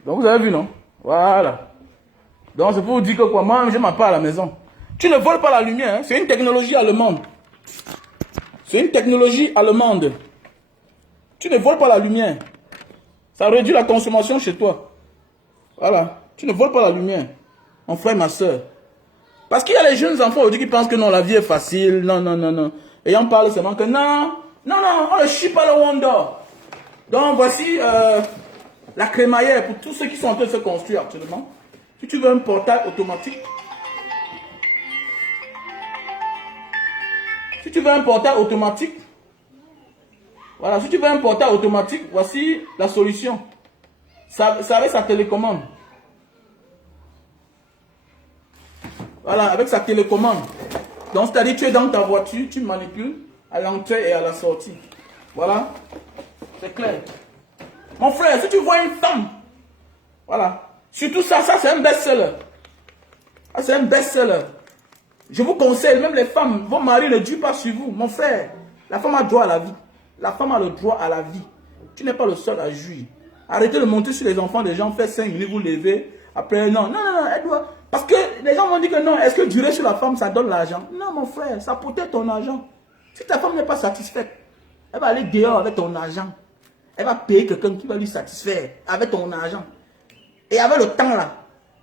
Donc vous avez vu, non? Voilà. Donc c'est pour vous dire que quoi, moi je m'en pas à la maison. Tu ne voles pas la lumière, hein? C'est une technologie allemande. C'est une technologie allemande. Tu ne voles pas la lumière. Ça réduit la consommation chez toi. Voilà. Tu ne voles pas la lumière. Mon frère, ma soeur. Parce qu'il y a les jeunes enfants aujourd'hui qui pensent que non, la vie est facile. Non, non, non, non. Et on parle seulement que non, non, non, on ne chie pas le Wonder. Donc voici la crémaillère pour tous ceux qui sont en train de se construire actuellement. Si tu veux un portail automatique, voilà, si tu veux un portail automatique, voici la solution. Ça avec sa télécommande. Voilà, avec sa télécommande. Donc, c'est-à-dire, tu es dans ta voiture, tu manipules à l'entrée et à la sortie. Voilà. C'est clair. Mon frère, si tu vois une femme, voilà. Surtout ça c'est un best-seller. Ça, c'est un best-seller. Je vous conseille, même les femmes, vos maris ne durent pas sur vous. Mon frère, la femme a droit à la vie. La femme a le droit à la vie. Tu n'es pas le seul à jouir. Arrêtez de monter sur les enfants des gens, faites 5 minutes, vous levez. Après, non, elle doit... Parce que les gens vont dire que non, est-ce que durer sur la femme, ça donne l'argent? Non, mon frère, ça protège ton argent. Si ta femme n'est pas satisfaite, elle va aller dehors avec ton argent. Elle va payer quelqu'un qui va lui satisfaire avec ton argent. Et avec le temps là,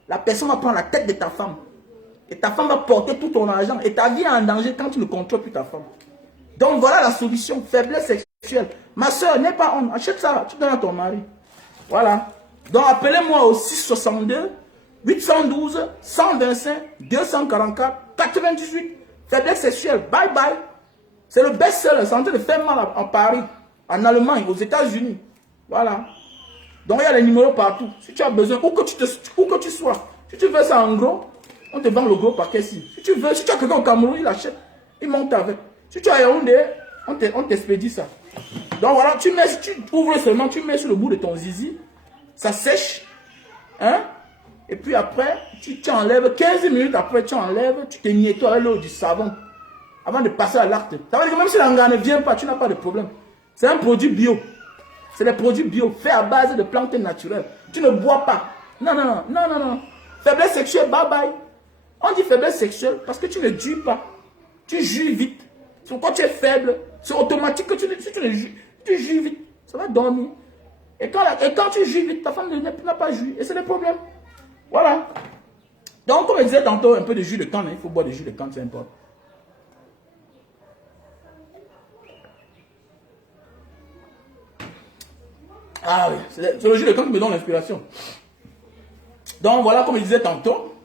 la personne va prendre la tête de ta femme. Et ta femme va porter tout ton argent. Et ta vie est en danger quand tu ne contrôles plus ta femme. Donc voilà la solution. Faiblesse sexuelle. Ma soeur, n'aie pas honte. Achète ça, tu donnes à ton mari. Voilà. Donc appelez-moi au 662 812 125 244 98. Faiblesse sexuelle. Bye bye. C'est le best-seller. C'est en train de faire mal en Paris, en Allemagne, aux États-Unis. Voilà. Donc il y a les numéros partout. Si tu as besoin, où que tu sois, si tu veux ça en gros, on te vend le gros paquet ici. Si tu as quelqu'un au Cameroun, il achète, il monte avec. Si tu as Yaoundé, on t'expédie ça. Donc voilà, tu ouvres seulement, tu mets sur le bout de ton zizi, ça sèche, hein, et puis après, tu enlèves, 15 minutes après, tu enlèves, tu te nettoies avec l'eau du savon, avant de passer à l'acte. Ça veut dire que même si l'engrais ne vient pas, tu n'as pas de problème. C'est un produit bio. C'est des produits bio, faits à base de plantes naturelles. Tu ne bois pas. Non. Faiblesse sexuelle, bye bye. On dit faiblesse sexuelle parce que tu ne dures pas. Tu jouis vite. C'est pourquoi tu es faible. C'est automatique que tu jouis vite. Ça va dormir. Et quand tu jouis vite, ta femme n'a pas joui. Et c'est le problème. Voilà. Donc, comme je disais tantôt, un peu de jus de canne. Il faut boire du jus de canne, c'est important. Ah oui, c'est le jus de canne qui me donne l'inspiration. Donc voilà, comme je disais tantôt,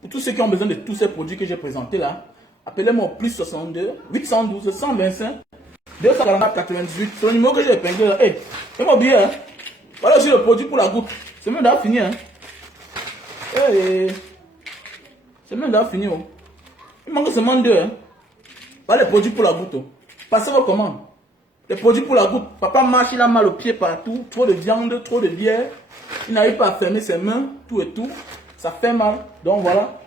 pour tous ceux qui ont besoin de tous ces produits que j'ai présentés là, appelez-moi au plus 62 812 125 244 98. C'est le numéro que j'ai épinglé là. Hé, fais-moi bien, hein. Voilà aussi le produit pour la goutte. C'est même d'avoir fini, hein. Hey. C'est même d'avoir fini, oh. Il manque seulement 2, hein. Voilà les produits pour la goutte, oh. Passez vos commandes. Les produits pour la goutte. Papa marche, il a mal aux pieds partout. Trop de viande, trop de bière. Il n'arrive pas à fermer ses mains, tout et tout. Ça fait mal. Donc voilà.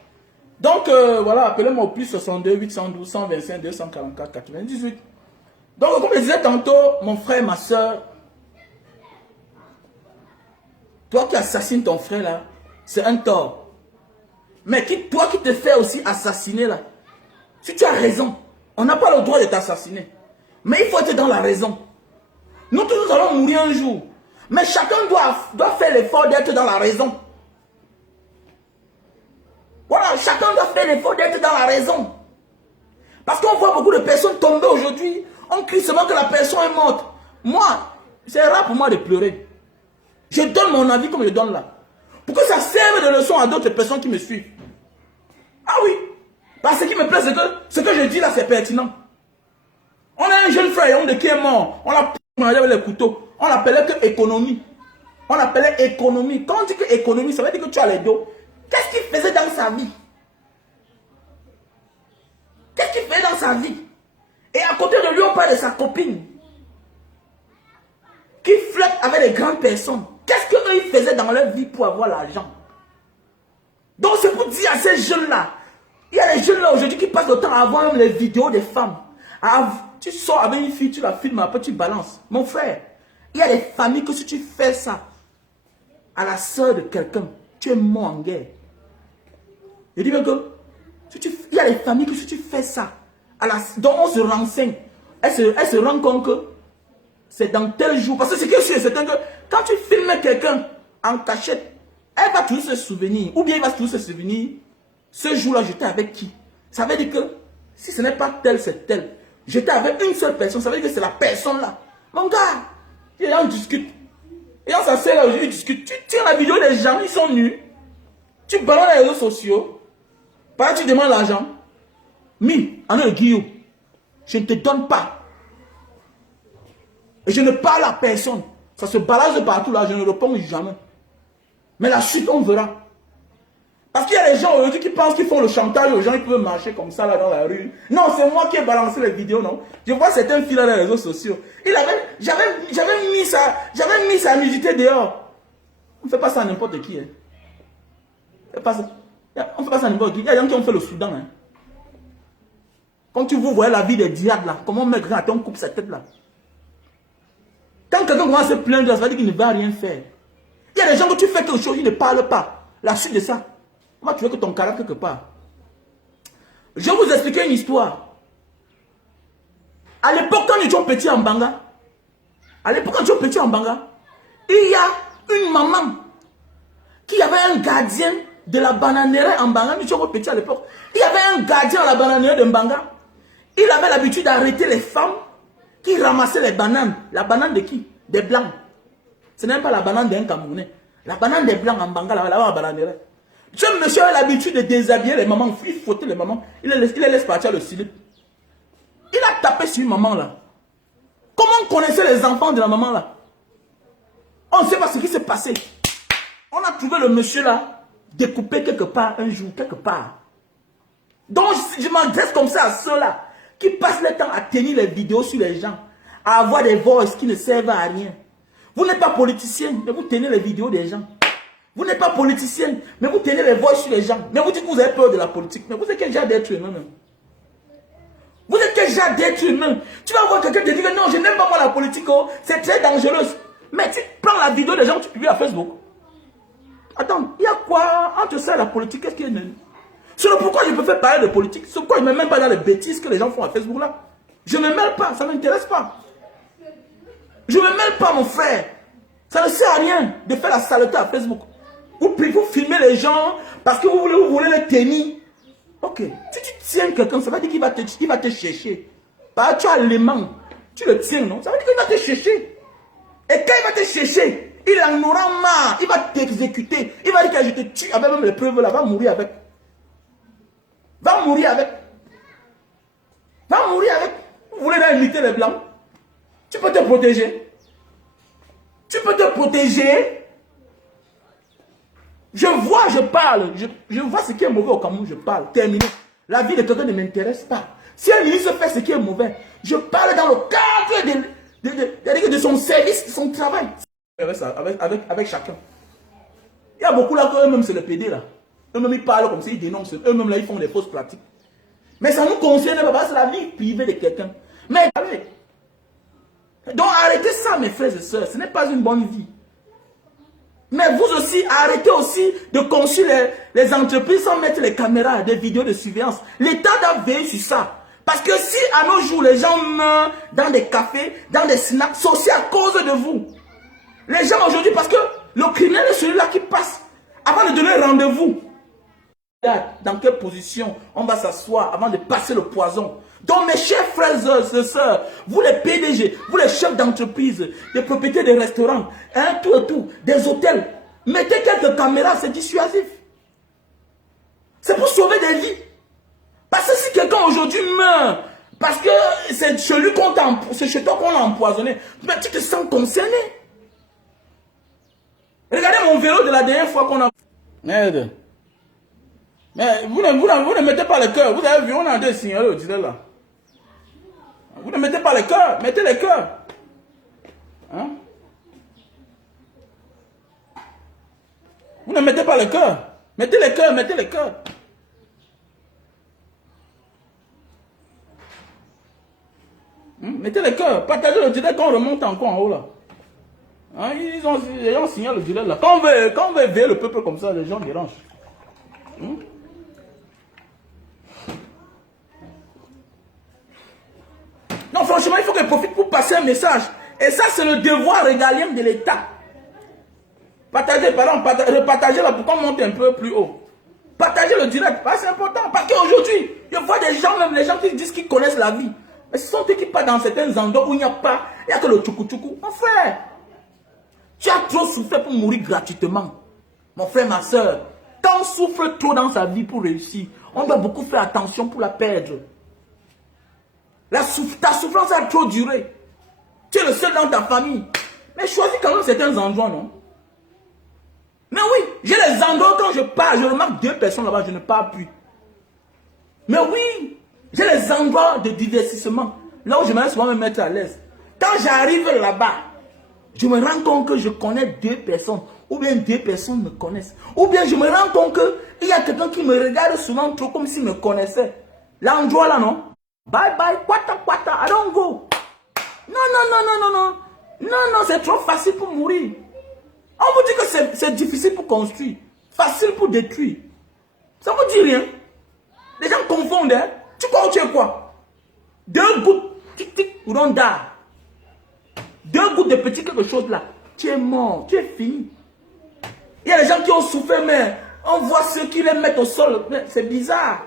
Donc voilà, appelez-moi au plus 62 812 125 244 98. Donc comme je disais tantôt, mon frère, ma soeur, toi qui assassines ton frère là, c'est un tort. Mais toi qui te fais aussi assassiner là, si tu as raison, on n'a pas le droit de t'assassiner. Mais il faut être dans la raison. Nous tous nous allons mourir un jour. Mais chacun doit faire l'effort d'être dans la raison. Voilà, chacun doit faire l'effort d'être dans la raison. Parce qu'on voit beaucoup de personnes tomber aujourd'hui. On crie seulement que la personne est morte. Moi, c'est rare pour moi de pleurer. Je donne mon avis comme je donne là. Pour que ça serve de leçon à d'autres personnes qui me suivent. Ah oui. Parce que ce qui me plaît, c'est que ce que je dis là, c'est pertinent. On a un jeune frère qui est mort. On l'a mangé avec les couteaux. On l'appelait que économie. On l'appelait économie. Quand on dit que économie, ça veut dire que tu as les dos. Qu'est-ce qu'il faisait dans sa vie? Qu'est-ce qu'il faisait dans sa vie? Et à côté de lui, on parle de sa copine. Qui flotte avec les grandes personnes. Qu'est-ce qu'eux, ils faisaient dans leur vie pour avoir l'argent? Donc c'est pour dire à ces jeunes-là. Il y a les jeunes là aujourd'hui qui passent le temps à voir même les vidéos des femmes. Tu sors avec une fille, tu la filmes, après tu balances. Mon frère, il y a des familles que si tu fais ça à la soeur de quelqu'un, tu es mort en guerre. Je dis bien que il y a des familles que si tu fais ça, donc on se renseigne. Elle se rend compte que c'est dans tel jour. Parce que ce qui est sûr, c'est que quand tu filmes quelqu'un en cachette, elle va toujours se souvenir. Ou bien il va toujours se souvenir. Ce jour-là, j'étais avec qui? Ça veut dire que si ce n'est pas tel, c'est tel. J'étais avec une seule personne. Ça veut dire que c'est la personne là. Mon gars, et là on discute. Et on s'assied là, aujourd'hui, ils discutent. Tu tires la vidéo des gens, ils sont nus. Tu balances les réseaux sociaux. Par là, tu demandes l'argent. Mi, en un guillot. Je ne te donne pas. Et je ne parle à personne. Ça se balance partout là, je ne réponds jamais. Mais la suite, on verra. Parce qu'il y a des gens aujourd'hui qui pensent qu'ils font le chantage aux gens, ils peuvent marcher comme ça là dans la rue. Non, c'est moi qui ai balancé les vidéos, non. Je vois certains filles là dans les réseaux sociaux. J'avais mis sa nudité dehors. On ne fait pas ça à n'importe qui. Hein. On ne fait pas ça à n'importe qui. Il y a des gens qui ont fait le Soudan. Hein. Quand tu vous voyez la vie des diades là, comment mec on coupe sa tête là. Quand quelqu'un commence à se plaindre, ça veut dire qu'il ne va rien faire. Il y a des gens que tu fais quelque chose, ils ne parlent pas. La suite de ça, moi tu veux que ton caractère quelque part. Je vais vous expliquer une histoire. À l'époque, quand nous étions petits en Banga, il y a une maman qui avait un gardien de la bananerie en Banga. Nous étions petits à l'époque. Il y avait un gardien à la bananerie de Banga. Il avait l'habitude d'arrêter les femmes qui ramassaient les bananes. La banane de qui? Des blancs. Ce n'est pas la banane d'un Camerounais. La banane des blancs en Banga, là-bas, la bananerie. Ce monsieur a l'habitude de déshabiller les mamans. Il fouettait les mamans. Il les laisse partir le slip. Il a tapé sur une maman là. Comment on connaissait les enfants de la maman là? On ne sait pas ce qui s'est passé. On a trouvé le monsieur là découpé quelque part un jour, quelque part. Donc je m'adresse comme ça à ceux-là qui passent le temps à tenir les vidéos sur les gens, à avoir des voices qui ne servent à rien. Vous n'êtes pas politicien, mais vous tenez les vidéos des gens. Vous n'êtes pas politicien, mais vous tenez les voix sur les gens. Mais vous dites que vous avez peur de la politique. Mais vous êtes quel genre d'être humain même? Vous êtes quel genre d'être humain? Tu vas voir quelqu'un te dire que non, je n'aime pas moi la politique, oh, c'est très dangereux. Mais tu prends la vidéo des gens que tu publies à Facebook. Attends, il y a quoi entre ça et la politique? Qu'est-ce qu'il y a? C'est pourquoi je peux faire parler de politique. C'est pourquoi je ne me mêle pas dans les bêtises que les gens font à Facebook là. Je ne me mêle pas, ça ne m'intéresse pas. Je ne me mêle pas, mon frère. Ça ne sert à rien de faire la saleté à Facebook. Vous filmez les gens parce que vous voulez les tenir. Ok. Si tu tiens quelqu'un, ça veut dire qu'il va te chercher. Parce que tu as l'aimant. Tu le tiens, non? Ça veut dire qu'il va te chercher. Et quand il va te chercher, il en aura marre. Il va t'exécuter. Il va dire que je te tue avec même les preuves là. Va mourir avec. Va mourir avec. Va mourir avec. Vous voulez imiter les blancs? Tu peux te protéger. Tu peux te protéger. Je vois, je parle. Je vois ce qui est mauvais au Cameroun, je parle. Terminé. La vie de quelqu'un ne m'intéresse pas. Si un ministre fait ce qui est mauvais, je parle dans le cadre de son service, de son travail. Avec chacun. Il y a beaucoup là qu'eux-mêmes c'est le PD là. Eux-mêmes ils parlent comme ça, ils dénoncent. Eux-mêmes là ils font des fausses pratiques. Mais ça nous concerne pas, c'est la vie privée de quelqu'un. Mais allez. Donc arrêtez ça mes frères et sœurs, ce n'est pas une bonne vie. Mais vous aussi, arrêtez aussi de construire les entreprises sans mettre les caméras, des vidéos de surveillance. L'État doit veiller sur ça. Parce que si à nos jours, les gens meurent dans des cafés, dans des snacks, c'est aussi à cause de vous. Les gens aujourd'hui, parce que le criminel est celui-là qui passe avant de donner rendez-vous. Dans quelle position on va s'asseoir avant de passer le poison. Donc mes chers frères et sœurs, vous les PDG, vous les chefs d'entreprise, les propriétaires des restaurants, tout, des hôtels, mettez quelques caméras, c'est dissuasif. C'est pour sauver des vies. Parce que si quelqu'un aujourd'hui meurt, parce que c'est chez toi qu'on l'a empoisonné, mais tu te sens concerné. Regardez mon vélo de la dernière fois qu'on a... Merde. Mais vous ne mettez pas le cœur. Vous avez vu, on a des signaux au disait là. Vous ne mettez pas le cœur, mettez le cœur. Hein? Vous ne mettez pas le cœur. Mettez le cœur, mettez le cœur. Mettez le cœur. Partagez le direct quand on remonte encore en haut là. Hein? Les gens signalent le direct là. Quand on veut éveiller le peuple comme ça, les gens dérangent. Non, franchement, il faut qu'elle profite pour passer un message. Et ça, c'est le devoir régalien de l'État. Partagez, pardon, repartagez là pour qu'on monte un peu plus haut. Partagez le direct, c'est important. Parce qu'aujourd'hui, je vois des gens, même les gens qui disent qu'ils connaissent la vie. Mais ce sont eux qui partent dans certains endroits où il n'y a pas, il n'y a que le tchoukou-tchoukou. Mon frère, tu as trop souffert pour mourir gratuitement. Mon frère, ma soeur, quand on souffre trop dans sa vie pour réussir, on doit beaucoup faire attention pour la perdre. Ta souffrance a trop duré. Tu es le seul dans ta famille. Mais choisis quand même certains endroits, non? Mais oui, j'ai les endroits quand je pars, je remarque 2 personnes là-bas, je ne pars plus. Mais oui, j'ai les endroits de divertissement. Là où je me laisse souvent me mettre à l'aise. Quand j'arrive là-bas, je me rends compte que je connais 2 personnes. Ou bien 2 personnes me connaissent. Ou bien je me rends compte qu'il y a quelqu'un qui me regarde souvent trop comme s'il me connaissait. L'endroit là, non? Bye bye, quata, quata, I don't go. Non, non, non, non, non, non. Non, non, c'est trop facile pour mourir. On vous dit que c'est difficile pour construire. Facile pour détruire. Ça ne vous dit rien. Les gens confondent. Hein? Tu crois que tu es quoi? 2 gouttes, tic tic, ou don't die. 2 gouttes de petit quelque chose là. Tu es mort, tu es fini. Il y a des gens qui ont souffert, mais on voit ceux qui les mettent au sol. C'est bizarre.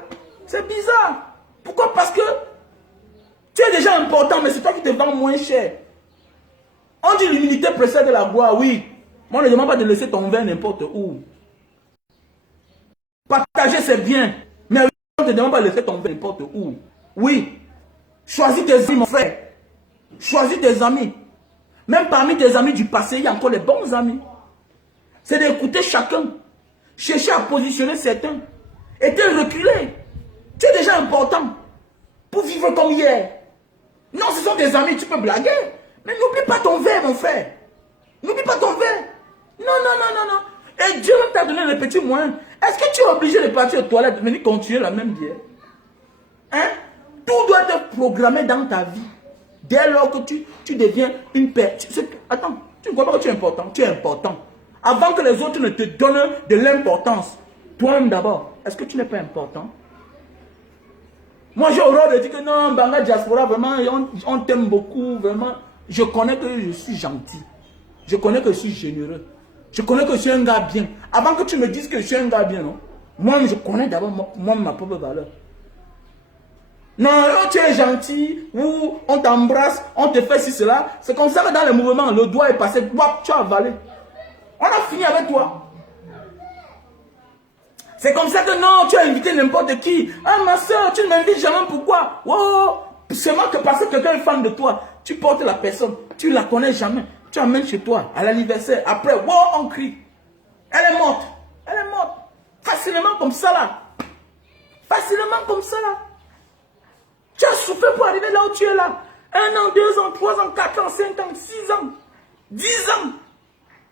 C'est bizarre. Pourquoi? Parce que tu es déjà important, mais c'est toi qui te vends moins cher. On dit l'humilité précède la gloire, oui. Moi, on ne demande pas de laisser ton vin n'importe où. Partager, c'est bien. Mais on ne te demande pas de laisser ton vin n'importe où. Oui. Choisis tes amis, mon frère. Choisis tes amis. Même parmi tes amis du passé, il y a encore les bons amis. C'est d'écouter chacun. Chercher à positionner certains. Et te reculer. Tu es déjà important. Pour vivre comme hier. Non, ce sont tes amis, tu peux blaguer. Mais n'oublie pas ton verre, mon frère. N'oublie pas ton verre. Non, non, non, non, non. Et Dieu t'a donné les petits moyens. Est-ce que tu es obligé de partir aux toilettes, de venir continuer la même bière? Hein? Tout doit être programmé dans ta vie. Dès lors que tu deviens une personne. Attends, tu ne crois pas que tu es important? Tu es important. Avant que les autres ne te donnent de l'importance, toi-même d'abord, est-ce que tu n'es pas important? Moi, j'ai horreur de dire que non, Banga Diaspora, vraiment, on t'aime beaucoup, vraiment. Je connais que je suis gentil. Je connais que je suis généreux. Je connais que je suis un gars bien. Avant que tu me dises que je suis un gars bien, non? Moi, je connais d'abord moi, ma propre valeur. Non, tu es gentil, ou on t'embrasse, on te fait ci, cela. C'est comme ça que dans les mouvements, le doigt est passé, tu as avalé. On a fini avec toi. C'est comme ça que non, tu as invité n'importe qui. Ah, ma soeur, tu ne m'invites jamais, pourquoi? Oh, seulement que parce que quelqu'un est fan de toi, tu portes la personne, tu ne la connais jamais. Tu amènes chez toi, à l'anniversaire, après, wow, on crie. Elle est morte. Elle est morte. Facilement comme ça là. Facilement comme ça là. Tu as souffert pour arriver là où tu es là. 1 an, 2 ans, 3 ans, 4 ans, 5 ans, 6 ans, 10 ans.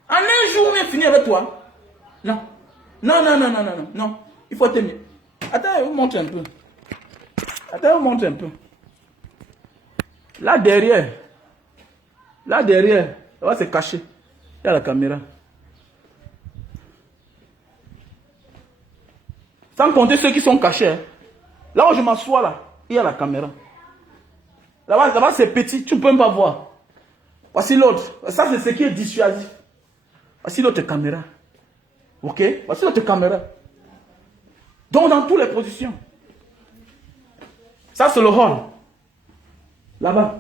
En un jour, on est fini avec toi. Non. Non, non, non, non, non, non, non. Il faut t'aimer. Attends, je vous montre un peu. Attends, je vous montre un peu. Là derrière. Là derrière. Ça va se cacher. Il y a la caméra. Sans compter ceux qui sont cachés. Hein. Là où je m'assois là, il y a la caméra. Là-bas c'est petit, tu ne peux même pas voir. Voici l'autre. Ça c'est ce qui est dissuasif. Voici l'autre caméra. Ok? Voici l'autre caméra. Donc dans toutes les positions. Ça c'est le hall. Là-bas.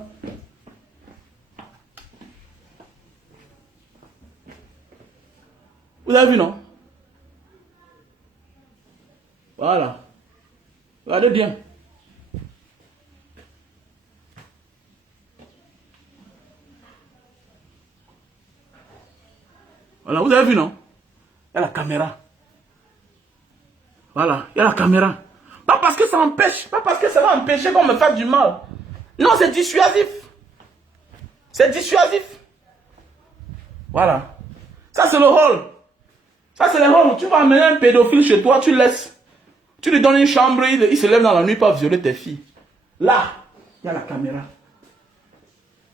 Vous avez vu, non? Voilà. Regardez bien. Voilà, vous avez vu, non? Il y a la caméra. Voilà, il y a la caméra. Pas parce que ça empêche, pas parce que ça va empêcher qu'on me fasse du mal. Non, c'est dissuasif. C'est dissuasif. Voilà. Ça, c'est le hall. Ça, c'est le hall. Tu vas amener un pédophile chez toi, tu laisses. Tu lui donnes une chambre, il se lève dans la nuit pour violer tes filles. Là, il y a la caméra.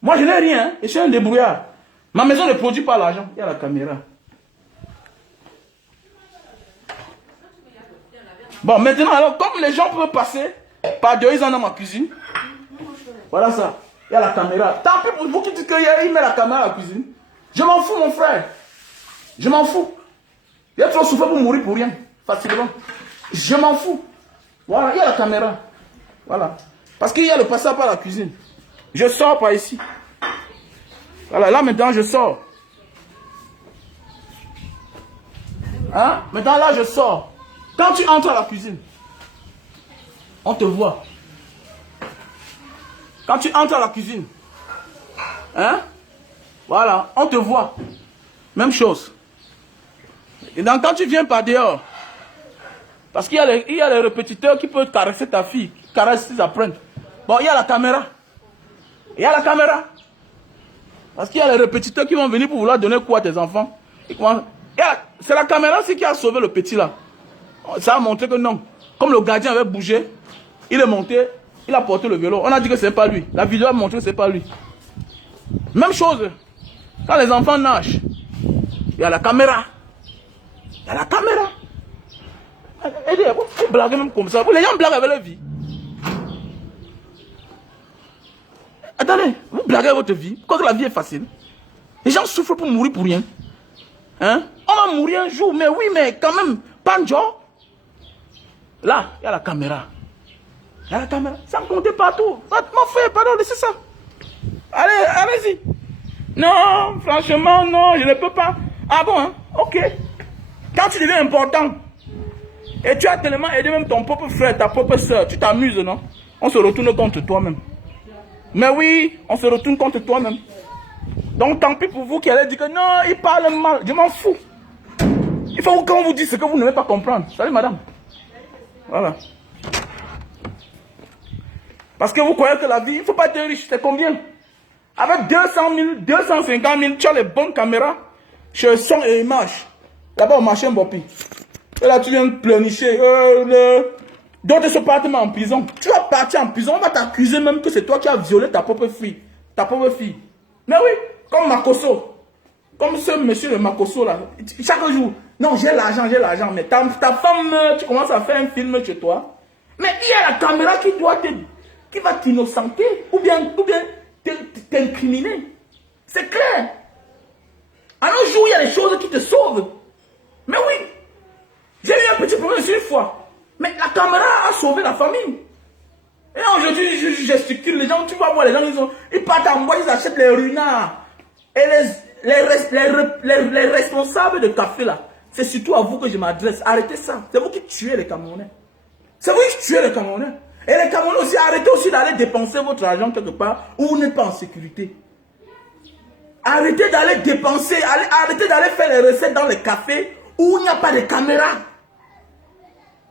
Moi, je n'ai rien. Hein. Je suis un débrouillard. Ma maison ne produit pas l'argent. Il y a la caméra. Bon, maintenant, alors, comme les gens peuvent passer par dehors, ils en ont dans ma cuisine. Voilà ça. Il y a la caméra. Tant pis pour vous qui dites qu'il met la caméra à la cuisine. Je m'en fous, mon frère. Je m'en fous. Il y a trop souffert pour mourir pour rien. Facilement. Je m'en fous. Voilà, il y a la caméra. Voilà. Parce qu'il y a le passage par la cuisine. Je sors par ici. Voilà, là maintenant je sors. Hein? Maintenant là je sors. Quand tu entres à la cuisine, on te voit. Quand tu entres à la cuisine, hein? Voilà, on te voit. Même chose. Et donc quand tu viens par dehors, parce qu'il y a les répétiteurs qui peuvent caresser ta fille, qui caressent s'ils apprennent. Bon, il y a la caméra. Il y a la caméra. Parce qu'il y a les répétiteurs qui vont venir pour vouloir donner quoi à tes enfants. C'est la caméra aussi qui a sauvé le petit là. Ça a montré que non. Comme le gardien avait bougé, il est monté Il a porté le vélo. On a dit que c'est pas lui. La vidéo a montré que c'est pas lui. Même chose. Quand les enfants nagent, il y a la caméra. Il y a la caméra. Vous blaguez même comme ça. Les gens blaguent avec leur vie. Attendez, vous blaguez votre vie. Parce que la vie est facile. Les gens souffrent pour mourir pour rien. Hein? On va mourir un jour, mais oui, mais quand même, pas un jour. Là, il y a la caméra. Il y a la caméra. Ça me comptait partout. Mon frère, pardon, laissez ça. Allez, allez-y. Non, franchement, non, je ne peux pas. Ah bon, hein? Ok. Quand tu deviens important, et tu as tellement aidé même ton propre frère, ta propre soeur, tu t'amuses, non? On se retourne contre toi-même. Mais oui, on se retourne contre toi-même. Donc tant pis pour vous qui allez dire que non, il parle mal. Je m'en fous. Il faut qu'on vous dise ce que vous ne voulez pas comprendre. Salut madame. Voilà. Parce que vous croyez que la vie, il ne faut pas être riche. C'est combien? Avec 200 000, 250 000, tu as les bonnes caméras chez son et image. Là-bas au marché Mbopi. Et là tu viens pleurnicher. D'autres se partent en prison. Tu vas partir en prison, on va t'accuser même que c'est toi qui as violé ta propre fille. Ta propre fille. Mais oui, comme Makosso. Comme ce monsieur de Makosso là. Chaque jour, non, j'ai l'argent. Mais ta femme, tu commences à faire un film chez toi. Mais il y a la caméra qui va t'innocenter ou bien t'incriminer. C'est clair. À nos jours, il y a des choses qui te sauvent. Mais oui, j'ai eu un petit problème une fois. Mais la caméra a sauvé la famille. Et aujourd'hui, je gesticule. Les gens, tu vas voir, les gens, ils partent en bois, ils achètent les runards. Et les responsables de café là, c'est surtout à vous que je m'adresse. Arrêtez ça. C'est vous qui tuez les Camerounais. C'est vous qui tuez les Camerounais. Et les Camerounais aussi, arrêtez aussi d'aller dépenser votre argent quelque part où vous n'êtes pas en sécurité. Arrêtez d'aller dépenser, arrêtez d'aller faire les recettes dans les cafés où il n'y a pas de caméra.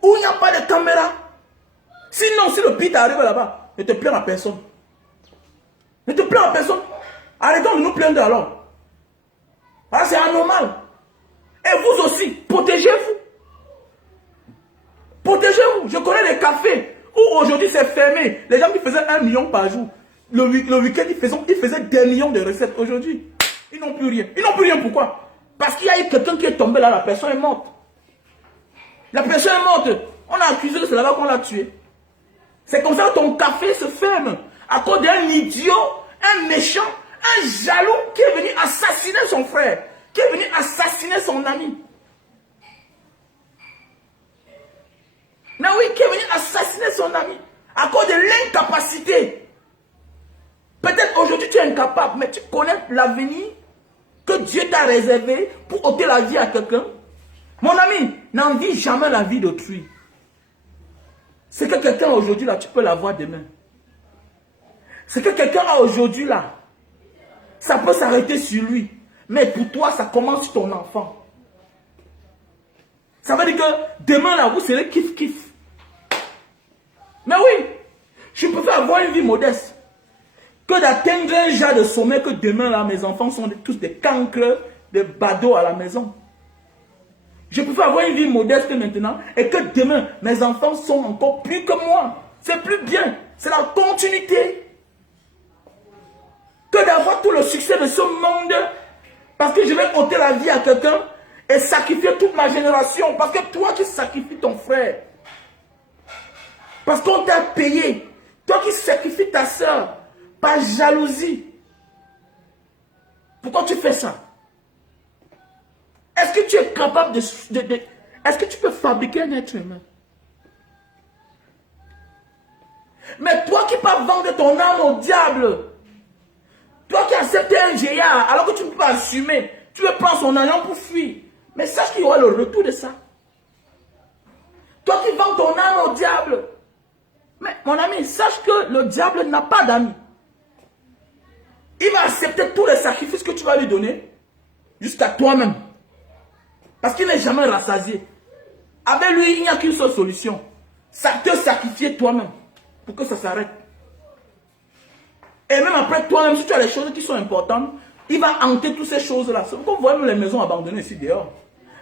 Où il n'y a pas de caméra. Sinon, si le pit arrive là-bas, ne te plains à personne. Ne te plains à personne. Arrêtons de nous plaindre alors. Ah, c'est anormal. Et vous aussi, protégez-vous. Protégez-vous. Je connais des cafés où aujourd'hui c'est fermé. Les gens qui faisaient 1 million par jour, le week-end, ils faisaient des millions de recettes. Aujourd'hui, ils n'ont plus rien. Ils n'ont plus rien, pourquoi? Parce qu'il y a eu quelqu'un qui est tombé là, la personne est morte. La personne est morte. On a accusé que c'est là-bas qu'on l'a tué. C'est comme ça que ton café se ferme. À cause d'un idiot, un méchant, un jaloux qui est venu assassiner son frère. Qui est venu assassiner son ami. Non, oui, qui est venu assassiner son ami. À cause de l'incapacité. Peut-être aujourd'hui tu es incapable, mais tu connais l'avenir que Dieu t'a réservé pour ôter la vie à quelqu'un. Mon ami, n'envie jamais la vie d'autrui. C'est que quelqu'un aujourd'hui là, tu peux l'avoir demain. C'est que quelqu'un a aujourd'hui là, ça peut s'arrêter sur lui. Mais pour toi, ça commence sur ton enfant. Ça veut dire que demain là, vous serez kiff-kiff. Mais oui, je préfère avoir une vie modeste que d'atteindre un genre de sommet que demain là, mes enfants sont tous des cancres, des badauds à la maison. Je préfère avoir une vie modeste maintenant et que demain, mes enfants sont encore plus que moi. C'est plus bien. C'est la continuité. Que d'avoir tout le succès de ce monde parce que je vais ôter la vie à quelqu'un et sacrifier toute ma génération. Parce que toi qui sacrifies ton frère. Parce qu'on t'a payé. Toi qui sacrifies ta soeur par jalousie. Pourquoi tu fais ça? Est-ce que tu es capable est-ce que tu peux fabriquer un être humain? Mais toi qui peux vendre ton âme au diable, toi qui acceptes un géant alors que tu ne peux pas assumer, tu veux prendre son argent pour fuir. Mais sache qu'il y aura le retour de ça. Toi qui vends ton âme au diable. Mais mon ami, sache que le diable n'a pas d'amis. Il va accepter tous les sacrifices que tu vas lui donner jusqu'à toi-même. Parce qu'il n'est jamais rassasié. Avec lui, il n'y a qu'une seule solution. Ça te sacrifier toi-même pour que ça s'arrête. Et même après toi-même, si tu as des choses qui sont importantes, il va hanter toutes ces choses-là. C'est pourquoi vous voyez les maisons abandonnées ici dehors.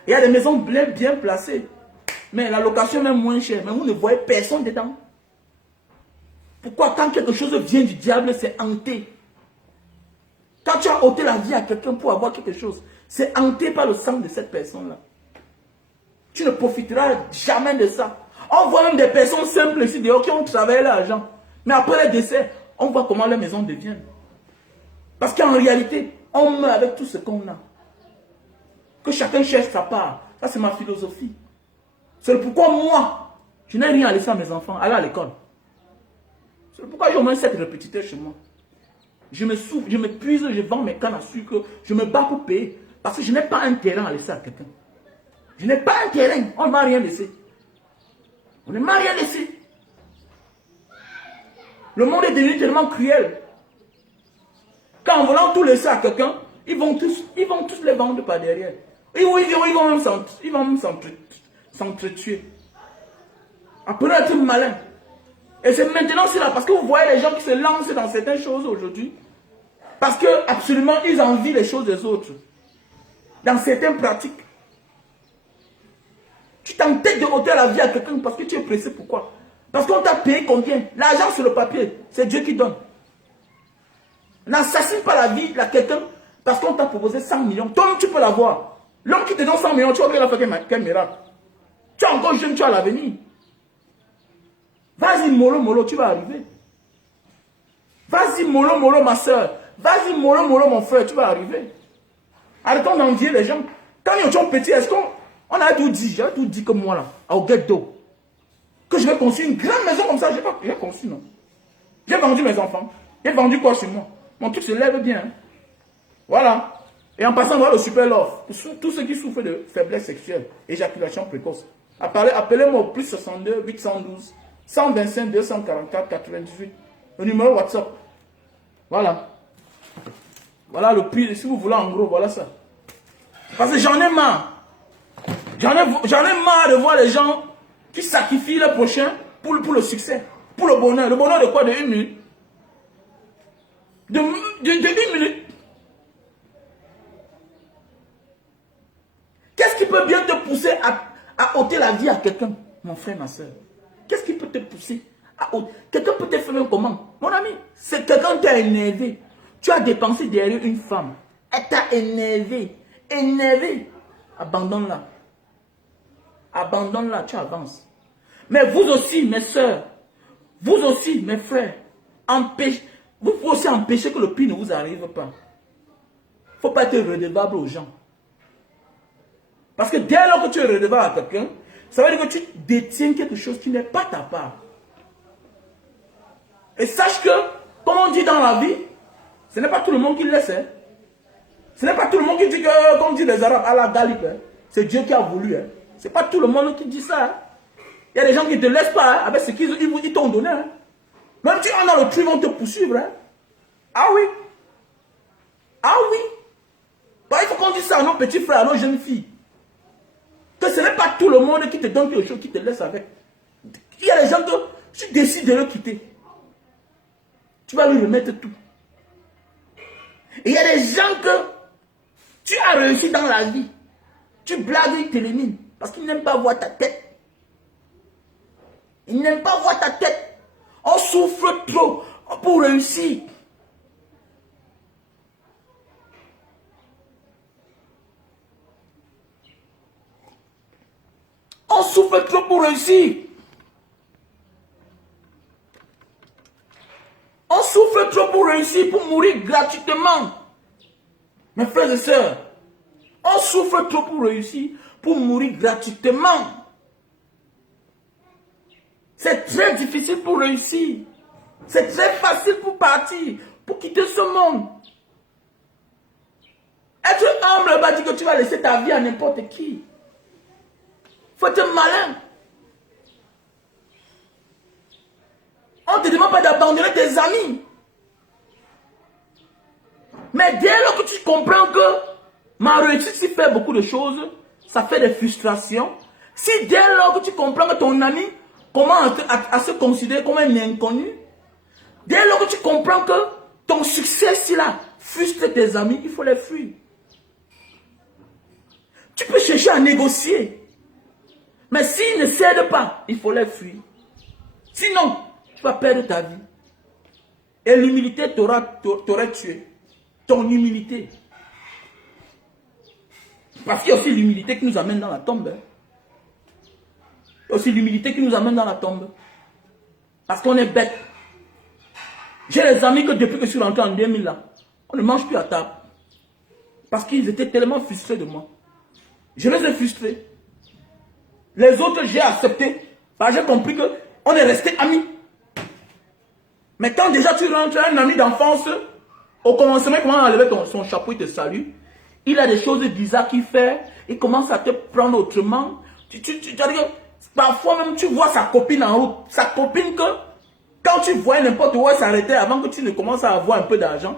Il y a des maisons bien placées. Mais la location est même moins chère. Mais vous ne voyez personne dedans. Pourquoi quand quelque chose vient du diable, c'est hanté? Quand tu as ôté la vie à quelqu'un pour avoir quelque chose, c'est hanté par le sang de cette personne-là. Tu ne profiteras jamais de ça. On voit même des personnes simples ici dehors qui ont travaillé l'argent. Mais après le décès, on voit comment la maison devient. Parce qu'en réalité, on meurt avec tout ce qu'on a. Que chacun cherche sa part. Ça, c'est ma philosophie. C'est pourquoi moi, je n'ai rien à laisser à mes enfants. Aller à l'école. C'est pourquoi j'ai au moins 7 répétiteurs chez moi. Je me souffre, je m'épuise, je vends mes cannes à sucre. Je me bats pour payer. Parce que je n'ai pas un terrain à laisser à quelqu'un. Je n'ai pas un terrain. On ne m'a rien laissé. On ne m'a rien laissé. Le monde est devenu tellement cruel. Quand en voulant tout laisser à quelqu'un, ils vont tous les vendre par derrière. Ils vont même s'entretuer. Apprenez à être malin. Et c'est maintenant cela, parce que vous voyez les gens qui se lancent dans certaines choses aujourd'hui. Parce que absolument ils envient les choses des autres. Dans certaines pratiques. Tu t'entêtes de ôter la vie à quelqu'un parce que tu es pressé. Pourquoi? Parce qu'on t'a payé combien? L'argent sur le papier, c'est Dieu qui donne. N'assassine pas la vie à quelqu'un parce qu'on t'a proposé 100 millions. Toi, tu peux l'avoir. L'homme qui te donne 100 millions, tu vois qu'il a fait quel miracle. Tu es encore jeune, tu as l'avenir. Vas-y, mollo, tu vas arriver. Vas-y, mollo, ma soeur. Vas-y, mollo, mon frère, tu vas arriver. Arrêtons d'envier les gens. Quand ils sont petits, est-ce qu'on a tout dit? J'ai tout dit comme moi, là, au ghetto. Que je vais construire une grande maison comme ça. J'ai conçu, non. J'ai vendu mes enfants. J'ai vendu quoi sur moi? Mon truc se lève bien. Hein. Voilà. Et en passant, voir le super love. Pour tous ceux qui souffrent de faiblesse sexuelle, éjaculation précoce. Appelez-moi au plus 62 812 125 244 98. Le numéro WhatsApp. Voilà. Voilà le prix. Si vous voulez en gros, voilà ça. Parce que j'en ai marre. J'en ai marre de voir les gens qui sacrifient le prochain pour le succès. Pour le bonheur. Le bonheur de quoi? De 1 minute. De 1 minute. Qu'est-ce qui peut bien te pousser à ôter la vie à quelqu'un, mon frère, ma soeur? Qu'est-ce qui peut te pousser à ôter? Quelqu'un peut te faire comment? Mon ami, c'est quelqu'un t'a énervé. Tu as dépensé derrière une femme. Elle t'a énervé. Énervé. Abandonne-la. Abandonne-la, tu avances. Mais vous aussi, mes soeurs, vous aussi, mes frères, vous pouvez aussi empêcher que le pire ne vous arrive pas. Il ne faut pas être redevable aux gens. Parce que dès lors que tu es redevable à quelqu'un, ça veut dire que tu détiens quelque chose qui n'est pas ta part. Et sache que, comme on dit dans la vie, ce n'est pas tout le monde qui le laisse. Hein. Ce n'est pas tout le monde qui dit que, comme disent les Arabes, Allah Galip, hein. C'est Dieu qui a voulu. Hein. Ce n'est pas tout le monde qui dit ça. Hein. Il y a des gens qui ne te laissent pas hein, avec ce qu'ils t'ont donné. Hein. Même si tu es dans le trou, ils vont te poursuivre. Hein. Ah oui. Ah oui. Bah, il faut qu'on dise ça à nos petits frères, à nos jeunes filles. Que ce n'est pas tout le monde qui te donne quelque chose, qui te laisse avec. Il y a des gens que tu décides de le quitter. Tu vas lui remettre tout. Et il y a des gens que tu as réussi dans la vie. Tu blagues, ils t'éliminent. Parce qu'ils n'aiment pas voir ta tête. Ils n'aiment pas voir ta tête. On souffre trop pour réussir. On souffre trop pour réussir. On souffre trop pour réussir, pour mourir gratuitement. Mes frères et sœurs, on souffre trop pour réussir, pour mourir gratuitement. C'est très difficile pour réussir. C'est très facile pour partir, pour quitter ce monde. Être humble va dire que tu vas laisser ta vie à n'importe qui. Faut être malin. On ne te demande pas d'abandonner tes amis. Mais dès lors que tu comprends que ma réussite, si fait beaucoup de choses, ça fait des frustrations. Si dès lors que tu comprends que ton ami commence à se considérer comme un inconnu, dès lors que tu comprends que ton succès, si là, frustre tes amis, il faut les fuir. Tu peux chercher à négocier. Mais s'ils ne cèdent pas, il faut les fuir. Sinon, tu vas perdre ta vie. Et l'humilité t'aurait tué. Ton humilité. Parce qu'il y a aussi l'humilité qui nous amène dans la tombe. Il y a aussi l'humilité qui nous amène dans la tombe. Parce qu'on est bête. J'ai des amis que depuis que je suis rentré en 2000 là, on ne mange plus à table. Parce qu'ils étaient tellement frustrés de moi. Je les ai frustrés. Les autres, j'ai accepté. Parce que j'ai compris qu'on est restés amis. Mais quand déjà tu rentres un ami d'enfance, au commencement, il commence à enlever son chapeau, il te salue. Il a des choses bizarres qu'il fait. Il commence à te prendre autrement. Parfois même, tu vois sa copine en route. Sa copine que, quand tu vois n'importe où elle s'arrêtait avant que tu ne commences à avoir un peu d'argent,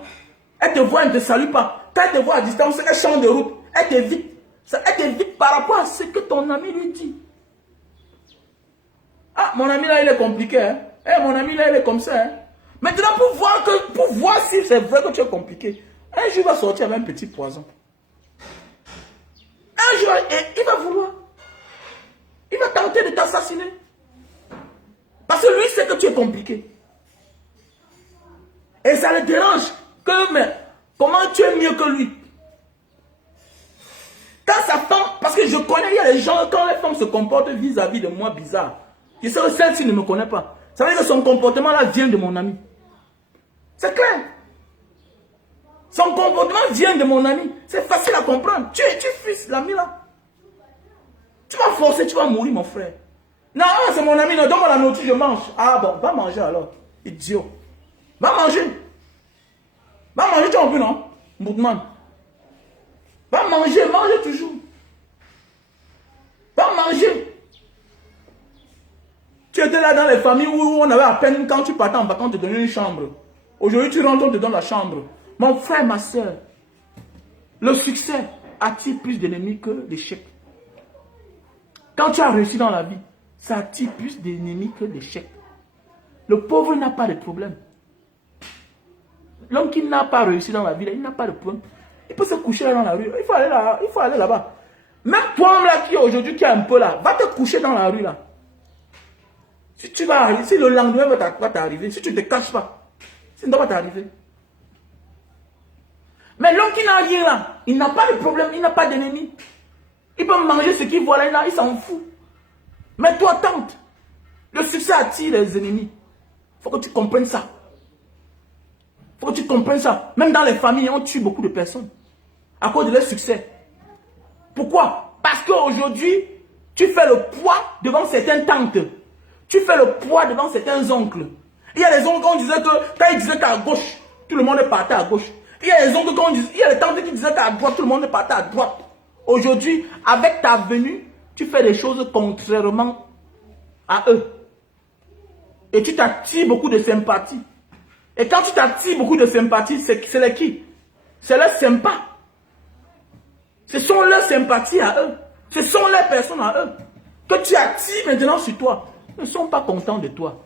elle te voit, elle ne te salue pas. Quand elle te voit à distance, elle change de route. Elle t'évite. Elle t'évite par rapport à ce que ton ami lui dit. Ah, mon ami là, il est compliqué. Hein? Eh, mon ami là, il est comme ça. Hein? Maintenant, pour voir si c'est vrai que tu es compliqué, un jour, il va sortir avec un petit poison. Un jour, il va vouloir. Il va tenter de t'assassiner. Parce que lui, sait que tu es compliqué. Et ça le dérange. Mais comment tu es mieux que lui? Quand sa femme, parce que je connais, il y a des gens, quand les femmes se comportent vis-à-vis de moi bizarre, je sais que celle-ci ne me connaît pas. Ça veut dire que son comportement là vient de mon ami. C'est clair. Son comportement vient de mon ami. C'est facile à comprendre. Tu fuis l'ami là. Tu vas forcer, tu vas mourir mon frère. Non, c'est mon ami, non, donne-moi la nourriture, je mange. Ah bon, va manger alors. Idiot. Va manger. Va manger, tu as envie, non? Moudman. Va manger, mange toujours. Va manger. Tu étais là dans les familles où on avait à peine, quand tu partais en vacances, te donner une chambre. Aujourd'hui, tu rentres, on te donne la chambre. Mon frère, ma soeur, le succès attire plus d'ennemis que l'échec. Quand tu as réussi dans la vie, ça attire plus d'ennemis que l'échec. Le pauvre n'a pas de problème. L'homme qui n'a pas réussi dans la vie, il n'a pas de problème. Il peut se coucher là dans la rue. Il faut aller là-bas. Même toi là qui aujourd'hui qui est un peu là, va te coucher dans la rue là. Si tu vas arriver, si le lendemain va t'arriver, si tu ne te caches pas, ça ne doit pas t'arriver. Mais l'homme qui n'a rien là, il n'a pas de problème, il n'a pas d'ennemi. Il peut manger ce qu'il voit là, il s'en fout. Mais toi, tente. Le succès attire les ennemis. Il faut que tu comprennes ça. Il faut que tu comprennes ça. Même dans les familles, on tue beaucoup de personnes. À cause de leur succès. Pourquoi? Parce qu'aujourd'hui, tu fais le poids devant certaines tantes. Tu fais le poids devant certains oncles. Il y a les oncles qu'on disait que, quand ils disaient qu'à gauche, tout le monde partait à gauche. Il y a les oncles qu'on disait, il y a les tantes qui disaient qu'à droite, tout le monde partait à droite. Aujourd'hui, avec ta venue, tu fais des choses contrairement à eux. Et tu t'attires beaucoup de sympathie. Et quand tu t'attires beaucoup de sympathie, c'est les qui? C'est leurs sympas. Ce sont leurs sympathies à eux. Ce sont les personnes à eux. Que tu attires maintenant sur toi. Ils ne sont pas contents de toi.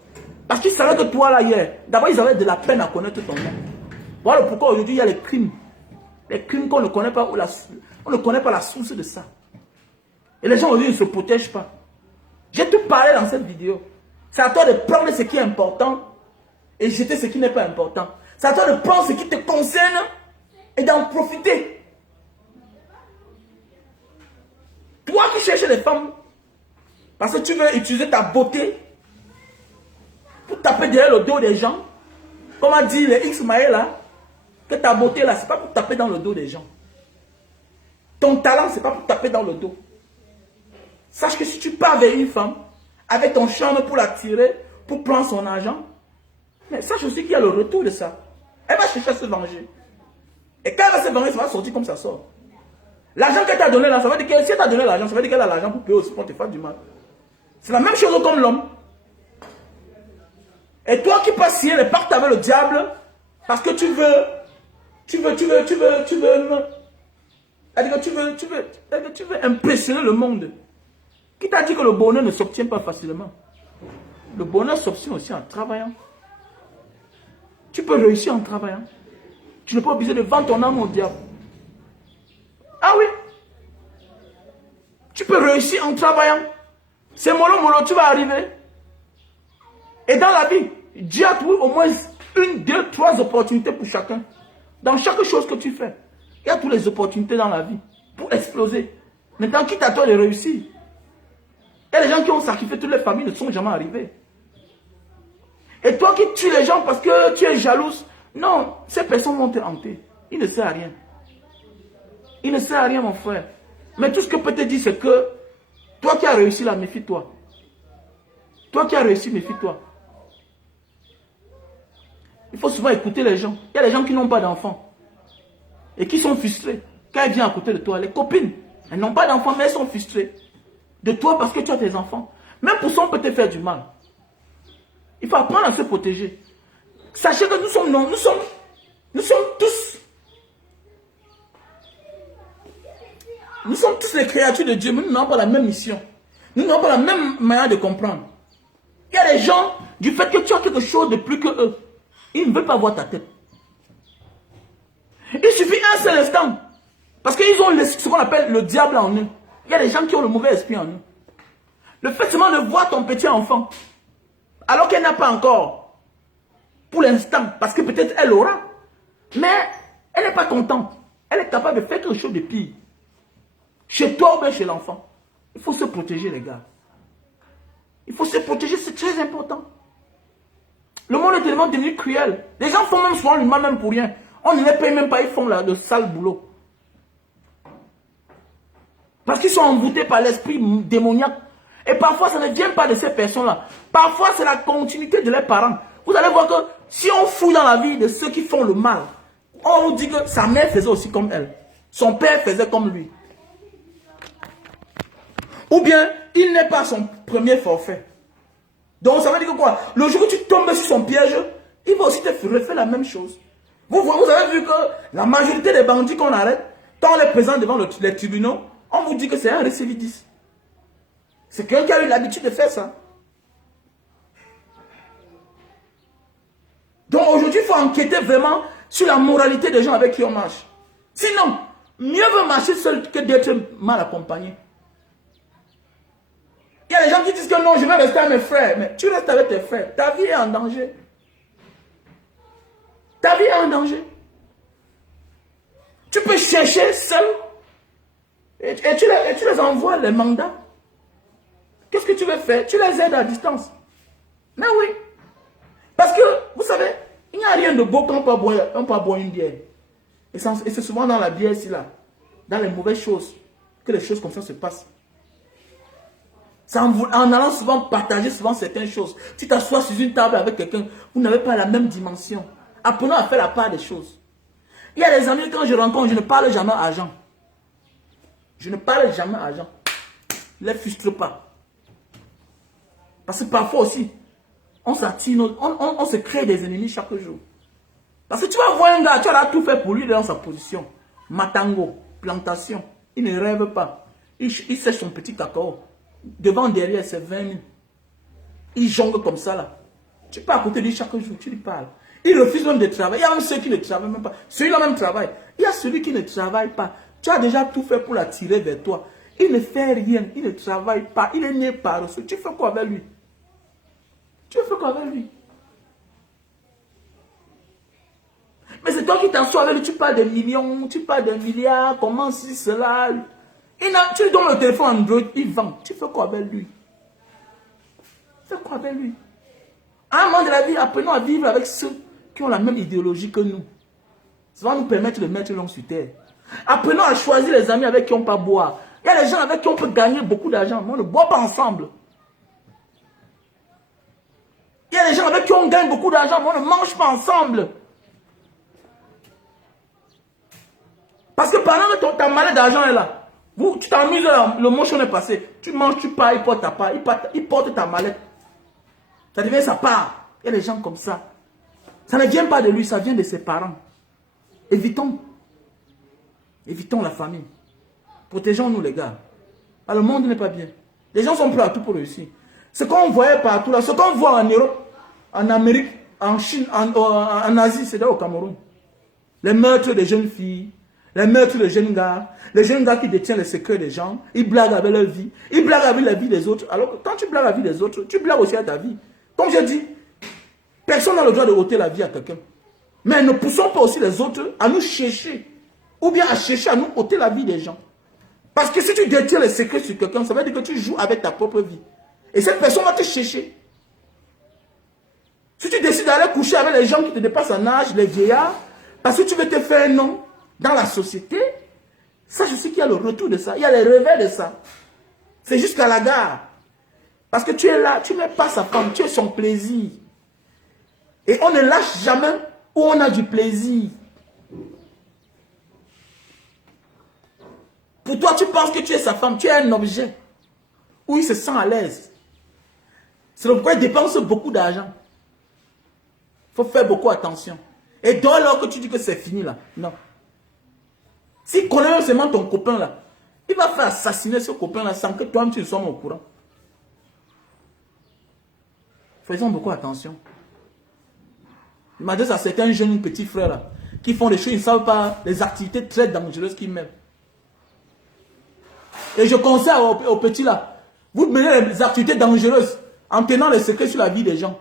Parce qu'ils savaient que toi là hier, d'abord ils avaient de la peine à connaître ton nom. Voilà pourquoi aujourd'hui il y a les crimes. Les crimes qu'on ne connaît pas, on ne connaît pas la source de ça. Et les gens aujourd'hui ne se protègent pas. J'ai tout parlé dans cette vidéo. C'est à toi de prendre ce qui est important et jeter ce qui n'est pas important. C'est à toi de prendre ce qui te concerne et d'en profiter. Toi qui cherches les femmes, parce que tu veux utiliser ta beauté pour taper derrière le dos des gens, comme a dit les X-Maël là, que ta beauté là, ce n'est pas pour taper dans le dos des gens. Ton talent, ce n'est pas pour taper dans le dos. Sache que si tu pars vers une femme, avec ton charme pour l'attirer, pour prendre son argent, mais sache aussi qu'il y a le retour de ça. Elle va chercher à se venger. Et quand elle va se venger, ça va sortir comme ça sort. L'argent qu'elle t'a donné là, ça veut dire que si elle t'a donné l'argent, ça veut dire qu'elle a l'argent pour payer aussi pour te faire du mal. C'est la même chose comme l'homme. Et toi qui passes signer les pactes avec le diable, parce que tu veux impressionner le monde. Qui t'a dit que le bonheur ne s'obtient pas facilement? Le bonheur s'obtient aussi en travaillant. Tu peux réussir en travaillant. Tu n'es pas obligé de vendre ton âme au diable. Ah oui. Tu peux réussir en travaillant. C'est mollo, tu vas arriver. Et dans la vie, Dieu a trouvé au moins 1, 2, 3 opportunités pour chacun. Dans chaque chose que tu fais, il y a toutes les opportunités dans la vie pour exploser. Maintenant, quitte à toi de réussir. Il y a des gens qui ont sacrifié toutes les familles, ne sont jamais arrivés. Et toi qui tues les gens parce que tu es jalouse, non, ces personnes vont te hanter. Il ne sert à rien. Il ne sert à rien, mon frère. Mais tout ce que je peux te dire, c'est que toi qui as réussi là, méfie-toi. Toi qui as réussi, méfie-toi. Il faut souvent écouter les gens. Il y a des gens qui n'ont pas d'enfants et qui sont frustrés. Quand elles viennent à côté de toi, les copines, elles n'ont pas d'enfants, mais elles sont frustrées de toi parce que tu as tes enfants. Même pour ça, on peut te faire du mal. Il faut apprendre à se protéger. Sachez que nous sommes tous les créatures de Dieu, mais nous n'avons pas la même mission. Nous n'avons pas la même manière de comprendre. Il y a des gens, du fait que tu as quelque chose de plus que eux, ils ne veulent pas voir ta tête. Il suffit un seul instant. Parce qu'ils ont ce qu'on appelle le diable en eux. Il y a des gens qui ont le mauvais esprit en eux. Le fait seulement de voir ton petit enfant, alors qu'elle n'a pas encore, pour l'instant, parce que peut-être elle aura, mais elle n'est pas contente. Elle est capable de faire quelque chose de pire. Chez toi ou bien chez l'enfant. Il faut se protéger, les gars. Il faut se protéger, c'est très important. Le monde est tellement devenu cruel. Les gens font même souvent le mal même pour rien. On ne les paye même pas, ils font le sale boulot. Parce qu'ils sont envoûtés par l'esprit démoniaque. Et parfois, ça ne vient pas de ces personnes-là. Parfois, c'est la continuité de leurs parents. Vous allez voir que si on fouille dans la vie de ceux qui font le mal, on vous dit que sa mère faisait aussi comme elle. Son père faisait comme lui. Ou bien, il n'est pas son premier forfait. Donc, ça veut dire que quoi? Le jour où tu tombes sur son piège, il va aussi te refaire la même chose. Vous avez vu que la majorité des bandits qu'on arrête, quand on les présente devant les tribunaux, on vous dit que c'est un récidiviste. C'est quelqu'un qui a eu l'habitude de faire ça. Donc aujourd'hui, il faut enquêter vraiment sur la moralité des gens avec qui on marche. Sinon, mieux vaut marcher seul que d'être mal accompagné. Il y a des gens qui disent que non, je vais rester avec mes frères. Mais tu restes avec tes frères. Ta vie est en danger. Ta vie est en danger. Tu peux chercher seul. Et tu les envoies les mandats. Qu'est-ce que tu veux faire? Tu les aides à distance. Mais oui. Parce que, vous savez, il n'y a rien de beau quand on peut boire une bière. Et c'est souvent dans la bière, ici, là. Dans les mauvaises choses, que les choses comme ça se passent. C'est en allant souvent partager souvent certaines choses. Tu t'assois sur une table avec quelqu'un, vous n'avez pas la même dimension. Apprenons à faire la part des choses. Il y a des amis, quand je rencontre, je ne parle jamais argent. Je ne parle jamais argent. Ne les frustre pas. Parce que parfois aussi, on s'attire, on se crée des ennemis chaque jour. Parce que tu vas voir un gars, tu vas tout faire pour lui dans sa position. Matango, plantation. Il ne rêve pas. Il sèche son petit cacao. Devant, derrière, c'est 20 000. Il jongle comme ça là. Tu peux à côté de lui chaque jour, tu lui parles. Il refuse même de travailler. Il y a même ceux qui ne travaillent même pas. Celui-là même travaille. Il y a celui qui ne travaille pas. Tu as déjà tout fait pour l'attirer vers toi. Il ne fait rien. Il ne travaille pas. Il est né par dessus. Tu fais quoi avec lui? Tu fais quoi avec lui? Mais c'est toi qui t'assois avec lui. Tu parles de millions. Tu parles de milliards. Comment si cela? Tu lui donnes le téléphone Android. Il vend. Tu fais quoi avec lui? Tu fais quoi avec lui? À un moment de la vie, apprenons à vivre avec ceux qui ont la même idéologie que nous. Ça va nous permettre de mettre l'homme sur terre. Apprenons à choisir les amis avec qui on ne peut pas boire. Il y a des gens avec qui on peut gagner beaucoup d'argent, mais on ne boit pas ensemble. Il y a des gens avec qui on gagne beaucoup d'argent, mais on ne mange pas ensemble. Parce que pendant que ta mallette d'argent est là, tu t'amuses là, le motion est passé. Tu manges, tu pars, il porte ta part, il porte ta mallette. Ça devient sa part. Il y a des gens comme ça. Ça ne vient pas de lui, ça vient de ses parents. Évitons. Évitons la famille. Protégeons-nous les gars. Ah, le monde n'est pas bien. Les gens sont prêts à tout pour réussir. Ce qu'on voyait partout là, ce qu'on voit en Europe, en Amérique, en Chine, en Asie, c'est là au Cameroun. Les meurtres des jeunes filles, les meurtres des jeunes gars, les jeunes gars qui détiennent les secrets des gens, ils blaguent avec leur vie, ils blaguent avec la vie des autres. Alors que quand tu blagues la vie des autres, tu blagues aussi à ta vie. Comme je dis, Personne n'a le droit de ôter la vie à quelqu'un. Mais ne poussons pas aussi les autres à nous chercher. Ou bien à chercher à nous ôter la vie des gens. Parce que si tu détiens les secrets sur quelqu'un, ça veut dire que tu joues avec ta propre vie. Et cette personne va te chercher. Si tu décides d'aller coucher avec les gens qui te dépassent en âge, les vieillards, parce que tu veux te faire un nom dans la société, sache aussi qu'il y a le retour de ça. Il y a les revers de ça. C'est jusqu'à la gare. Parce que tu es là, tu n'es pas sa femme, tu es son plaisir. Et on ne lâche jamais où on a du plaisir. Pour toi, tu penses que tu es sa femme, tu es un objet. Où il se sent à l'aise. C'est pourquoi il dépense beaucoup d'argent. Il faut faire beaucoup attention. Et dès lors que tu dis que c'est fini là, non. S'il connaît seulement ton copain là, il va faire assassiner ce copain là sans que toi-même tu ne sois au courant. Faisons beaucoup attention. Il m'a dit ça, c'est un jeune petit frère là, qui font des choses, ils ne savent pas les activités très dangereuses qu'ils mènent. Et je conseille aux petits là, vous menez les activités dangereuses en tenant les secrets sur la vie des gens.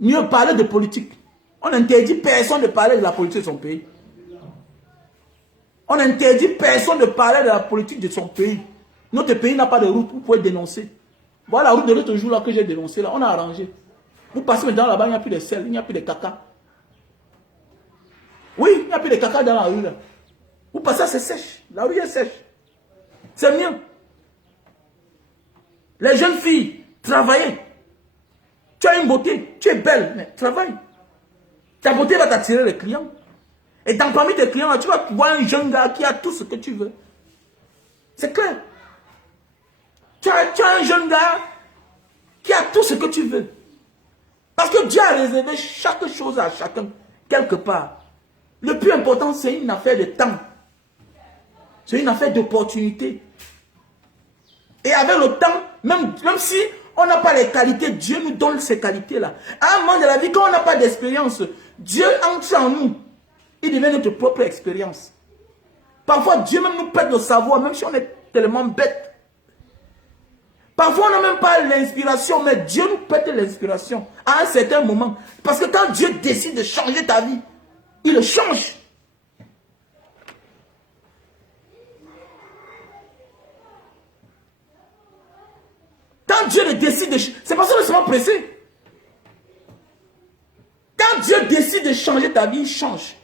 Mieux parler de politique. On interdit personne de parler de la politique de son pays. On interdit personne de parler de la politique de son pays. Notre pays n'a pas de route, vous pouvez dénoncer. Voilà la route de l'autre jour là que j'ai dénoncé là, on a arrangé. Vous passez maintenant là-bas, il n'y a plus de sel, il n'y a plus de caca. Oui, il n'y a plus de caca dans la rue là. Vous passez, c'est sèche. La rue est sèche. C'est mieux. Les jeunes filles, travaillez. Tu as une beauté, tu es belle, mais travaille. Ta beauté va t'attirer les clients. Et dans parmi tes clients, là, tu vas voir un jeune gars qui a tout ce que tu veux. C'est clair. Tu as un jeune gars qui a tout ce que tu veux. Parce que Dieu a réservé chaque chose à chacun, quelque part. Le plus important, c'est une affaire de temps. C'est une affaire d'opportunité. Et avec le temps, même si on n'a pas les qualités, Dieu nous donne ces qualités-là. À un moment de la vie, quand on n'a pas d'expérience, Dieu entre en nous. Il devient notre propre expérience. Parfois, Dieu même nous pète le savoir, même si on est tellement bête. Parfois, on n'a même pas l'inspiration, mais Dieu nous pète l'inspiration à un certain moment. Parce que quand Dieu décide de changer ta vie, il le change. Quand Dieu décide de... C'est parce qu'on est seulement pressé. Quand Dieu décide de changer ta vie, il change.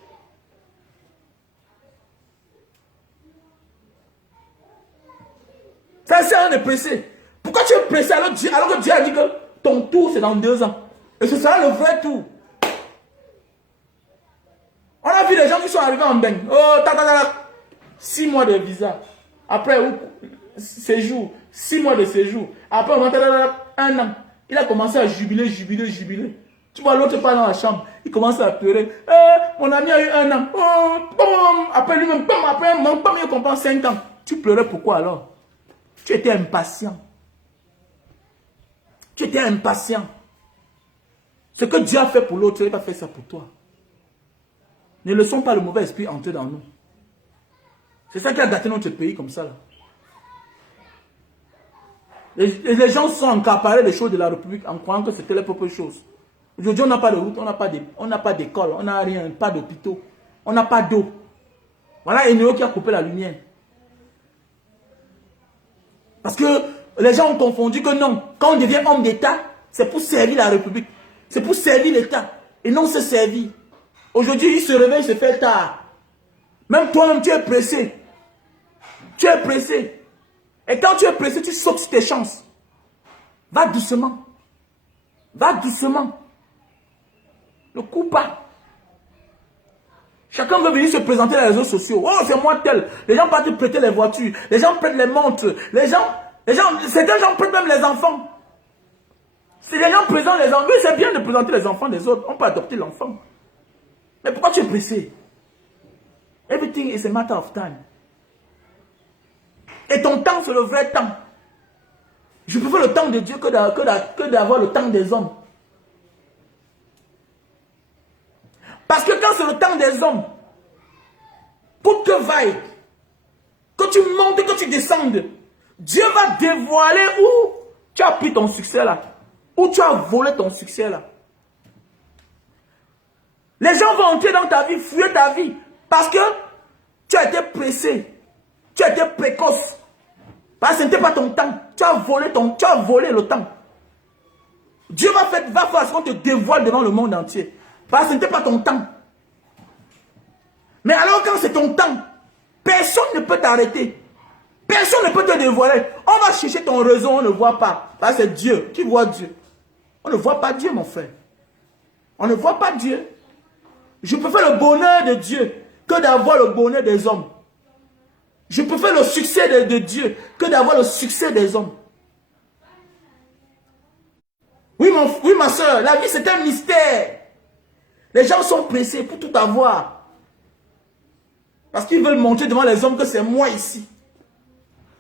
Ça sert à rien de presser. Pourquoi tu es pressé alors que Dieu a dit que ton tour c'est dans 2 ans. Et ce sera le vrai tour. On a vu des gens qui sont arrivés en baigne. Oh, 6 mois de visa. Après, séjour. 6 mois de séjour. Après, 1 an. Il a commencé à jubiler. Tu vois, l'autre part dans la chambre. Il commence à pleurer. Mon ami a eu 1 an. Oh, boum. Après lui-même, après un moment, il comprend 5 ans. Tu pleurais pourquoi alors? Tu étais impatient. Tu étais impatient. Ce que Dieu a fait pour l'autre, il va faire ça pour toi. Ne laissons pas le mauvais esprit entrer dans nous. C'est ça qui a gâté notre pays comme ça. Là. Les gens sont encaparés des choses de la République en croyant que c'était les propres choses. Aujourd'hui, on n'a pas de route, on n'a pas d'école, on n'a rien, pas d'hôpitaux, on n'a pas d'eau. Voilà Eneo qui a coupé la lumière. Parce que les gens ont confondu que non, quand on devient homme d'État, c'est pour servir la République. C'est pour servir l'État et non se servir. Aujourd'hui, il se réveille, il se fait tard. Même toi-même, tu es pressé. Tu es pressé. Et quand tu es pressé, tu sautes sur tes chances. Va doucement. Va doucement. Ne coupe pas. Chacun veut venir se présenter dans les réseaux sociaux. Oh, c'est moi tel. Les gens partent prêter les voitures. Les gens prêtent les montres. Certains gens prêtent même les enfants. Si les gens présentent les enfants, oui, c'est bien de présenter les enfants des autres. On peut adopter l'enfant. Mais pourquoi tu es pressé? Everything is a matter of time. Et ton temps, c'est le vrai temps. Je préfère le temps de Dieu que d'avoir le temps des hommes. Parce que quand c'est le temps des hommes, pour que vaille, que tu montes, que tu descendes, Dieu va dévoiler où tu as pris ton succès là, où tu as volé ton succès là. Les gens vont entrer dans ta vie, fuir ta vie. Parce que tu as été pressé. Tu as été précoce. Parce que ce n'était pas ton temps. Tu as volé le temps. Dieu va faire ce qu'on te dévoile devant le monde entier. Parce que ce n'était pas ton temps. Mais alors quand c'est ton temps, personne ne peut t'arrêter. Personne ne peut te dévoiler. On va chercher ton réseau, on ne voit pas. Parce que c'est Dieu qui voit Dieu. On ne voit pas Dieu, mon frère. On ne voit pas Dieu. Je préfère le bonheur de Dieu que d'avoir le bonheur des hommes. Je préfère le succès de Dieu que d'avoir le succès des hommes. Oui, ma soeur, la vie c'est un mystère. Les gens sont pressés pour tout avoir. Parce qu'ils veulent montrer devant les hommes que c'est moi ici.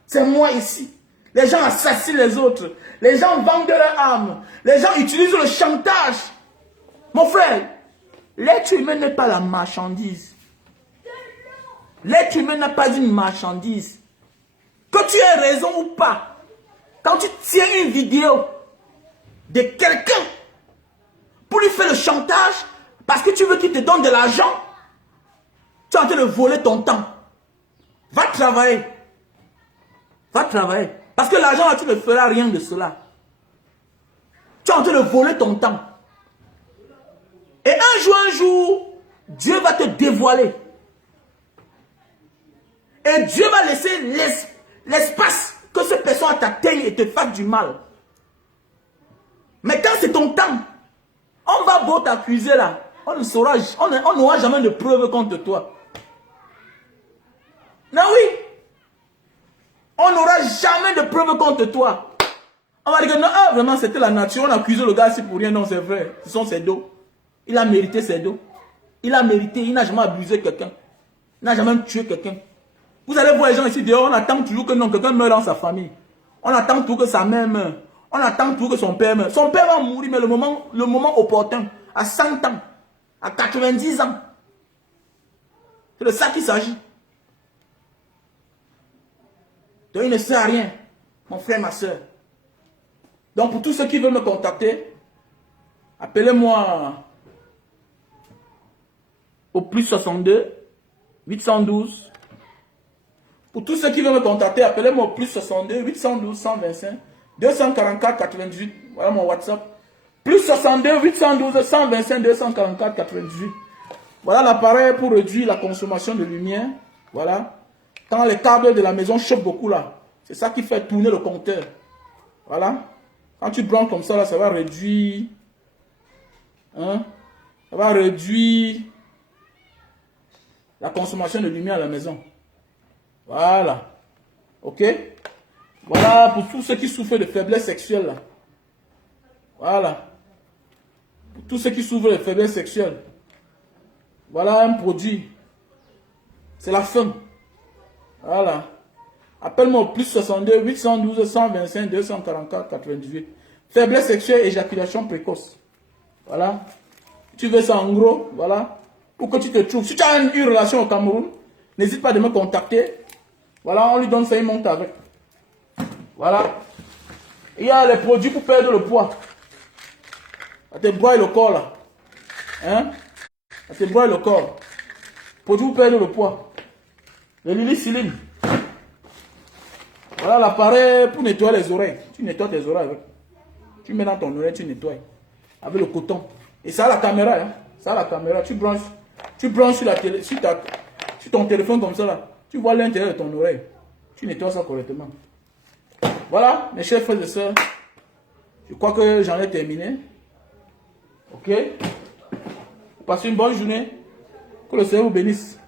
C'est moi ici. Les gens assassinent les autres. Les gens vendent leur âme. Les gens utilisent le chantage. Mon frère, l'être humain n'est pas la marchandise. L'être humain n'est pas une marchandise. Que tu aies raison ou pas, quand tu tiens une vidéo de quelqu'un pour lui faire le chantage parce que tu veux qu'il te donne de l'argent, tu es en train de voler ton temps. Va travailler. Va travailler. Parce que l'argent, tu ne feras rien de cela. Tu es en train de voler ton temps. Et un jour, Dieu va te dévoiler. Et Dieu va laisser l'espace que cette personne t'atteigne et te fasse du mal. Mais quand c'est ton temps, on va beau t'accuser là. On ne saura, on n'aura jamais de preuves contre toi. Non, oui. On n'aura jamais de preuves contre toi. On va dire que non, vraiment c'était la nature. On a accusé le gars ici pour rien. Non, c'est vrai. Ce sont ses dos. Il a mérité ses dos. Il a mérité. Il n'a jamais abusé quelqu'un. Il n'a jamais tué quelqu'un. Vous allez voir les gens ici dehors. On attend toujours que non, quelqu'un meure dans sa famille. On attend toujours que sa mère meure. On attend toujours que son père meure. Son père va mourir, mais le moment opportun. À 100 ans. À 90 ans. C'est de ça qu'il s'agit. Donc il ne sert à rien, mon frère, ma soeur. Donc pour tous ceux qui veulent me contacter, appelez-moi au plus 62 812. Pour tous ceux qui veulent me contacter, appelez-moi au plus 62 812 125 244 98. Voilà mon WhatsApp. Plus 62 812 125 244 98. Voilà l'appareil pour réduire la consommation de lumière. Voilà. Quand les câbles de la maison chauffent beaucoup là, c'est ça qui fait tourner le compteur. Voilà. Quand tu branches comme ça là, ça va réduire. Hein? Ça va réduire la consommation de lumière à la maison. Voilà. Ok? Voilà pour tous ceux qui souffrent de faiblesse sexuelle là. Voilà. Pour tous ceux qui souffrent de faiblesse sexuelle. Voilà un produit. C'est la femme. Voilà. Appelle-moi au plus 62 812 125 244 98. Faiblesse sexuelle, éjaculation précoce. Voilà. Tu veux ça en gros, voilà. Pour que tu te trouves. Si tu as une relation au Cameroun, n'hésite pas de me contacter. Voilà, on lui donne ça, il monte avec. Voilà. Il y a les produits pour perdre le poids. À te broyer le corps là. Hein? À te broyer le corps. Produits pour perdre le poids. Le Lily-Ciline. Voilà l'appareil pour nettoyer les oreilles. Tu nettoies tes oreilles avec. Tu mets dans ton oreille, tu nettoies. Avec le coton. Et ça a la caméra. Hein? Ça a la caméra. Tu branches sur la télé, sur ton téléphone comme ça là. Tu vois l'intérieur de ton oreille. Tu nettoies ça correctement. Voilà, mes chers frères et sœurs. Je crois que j'en ai terminé. Ok? Passez une bonne journée. Que le Seigneur vous bénisse.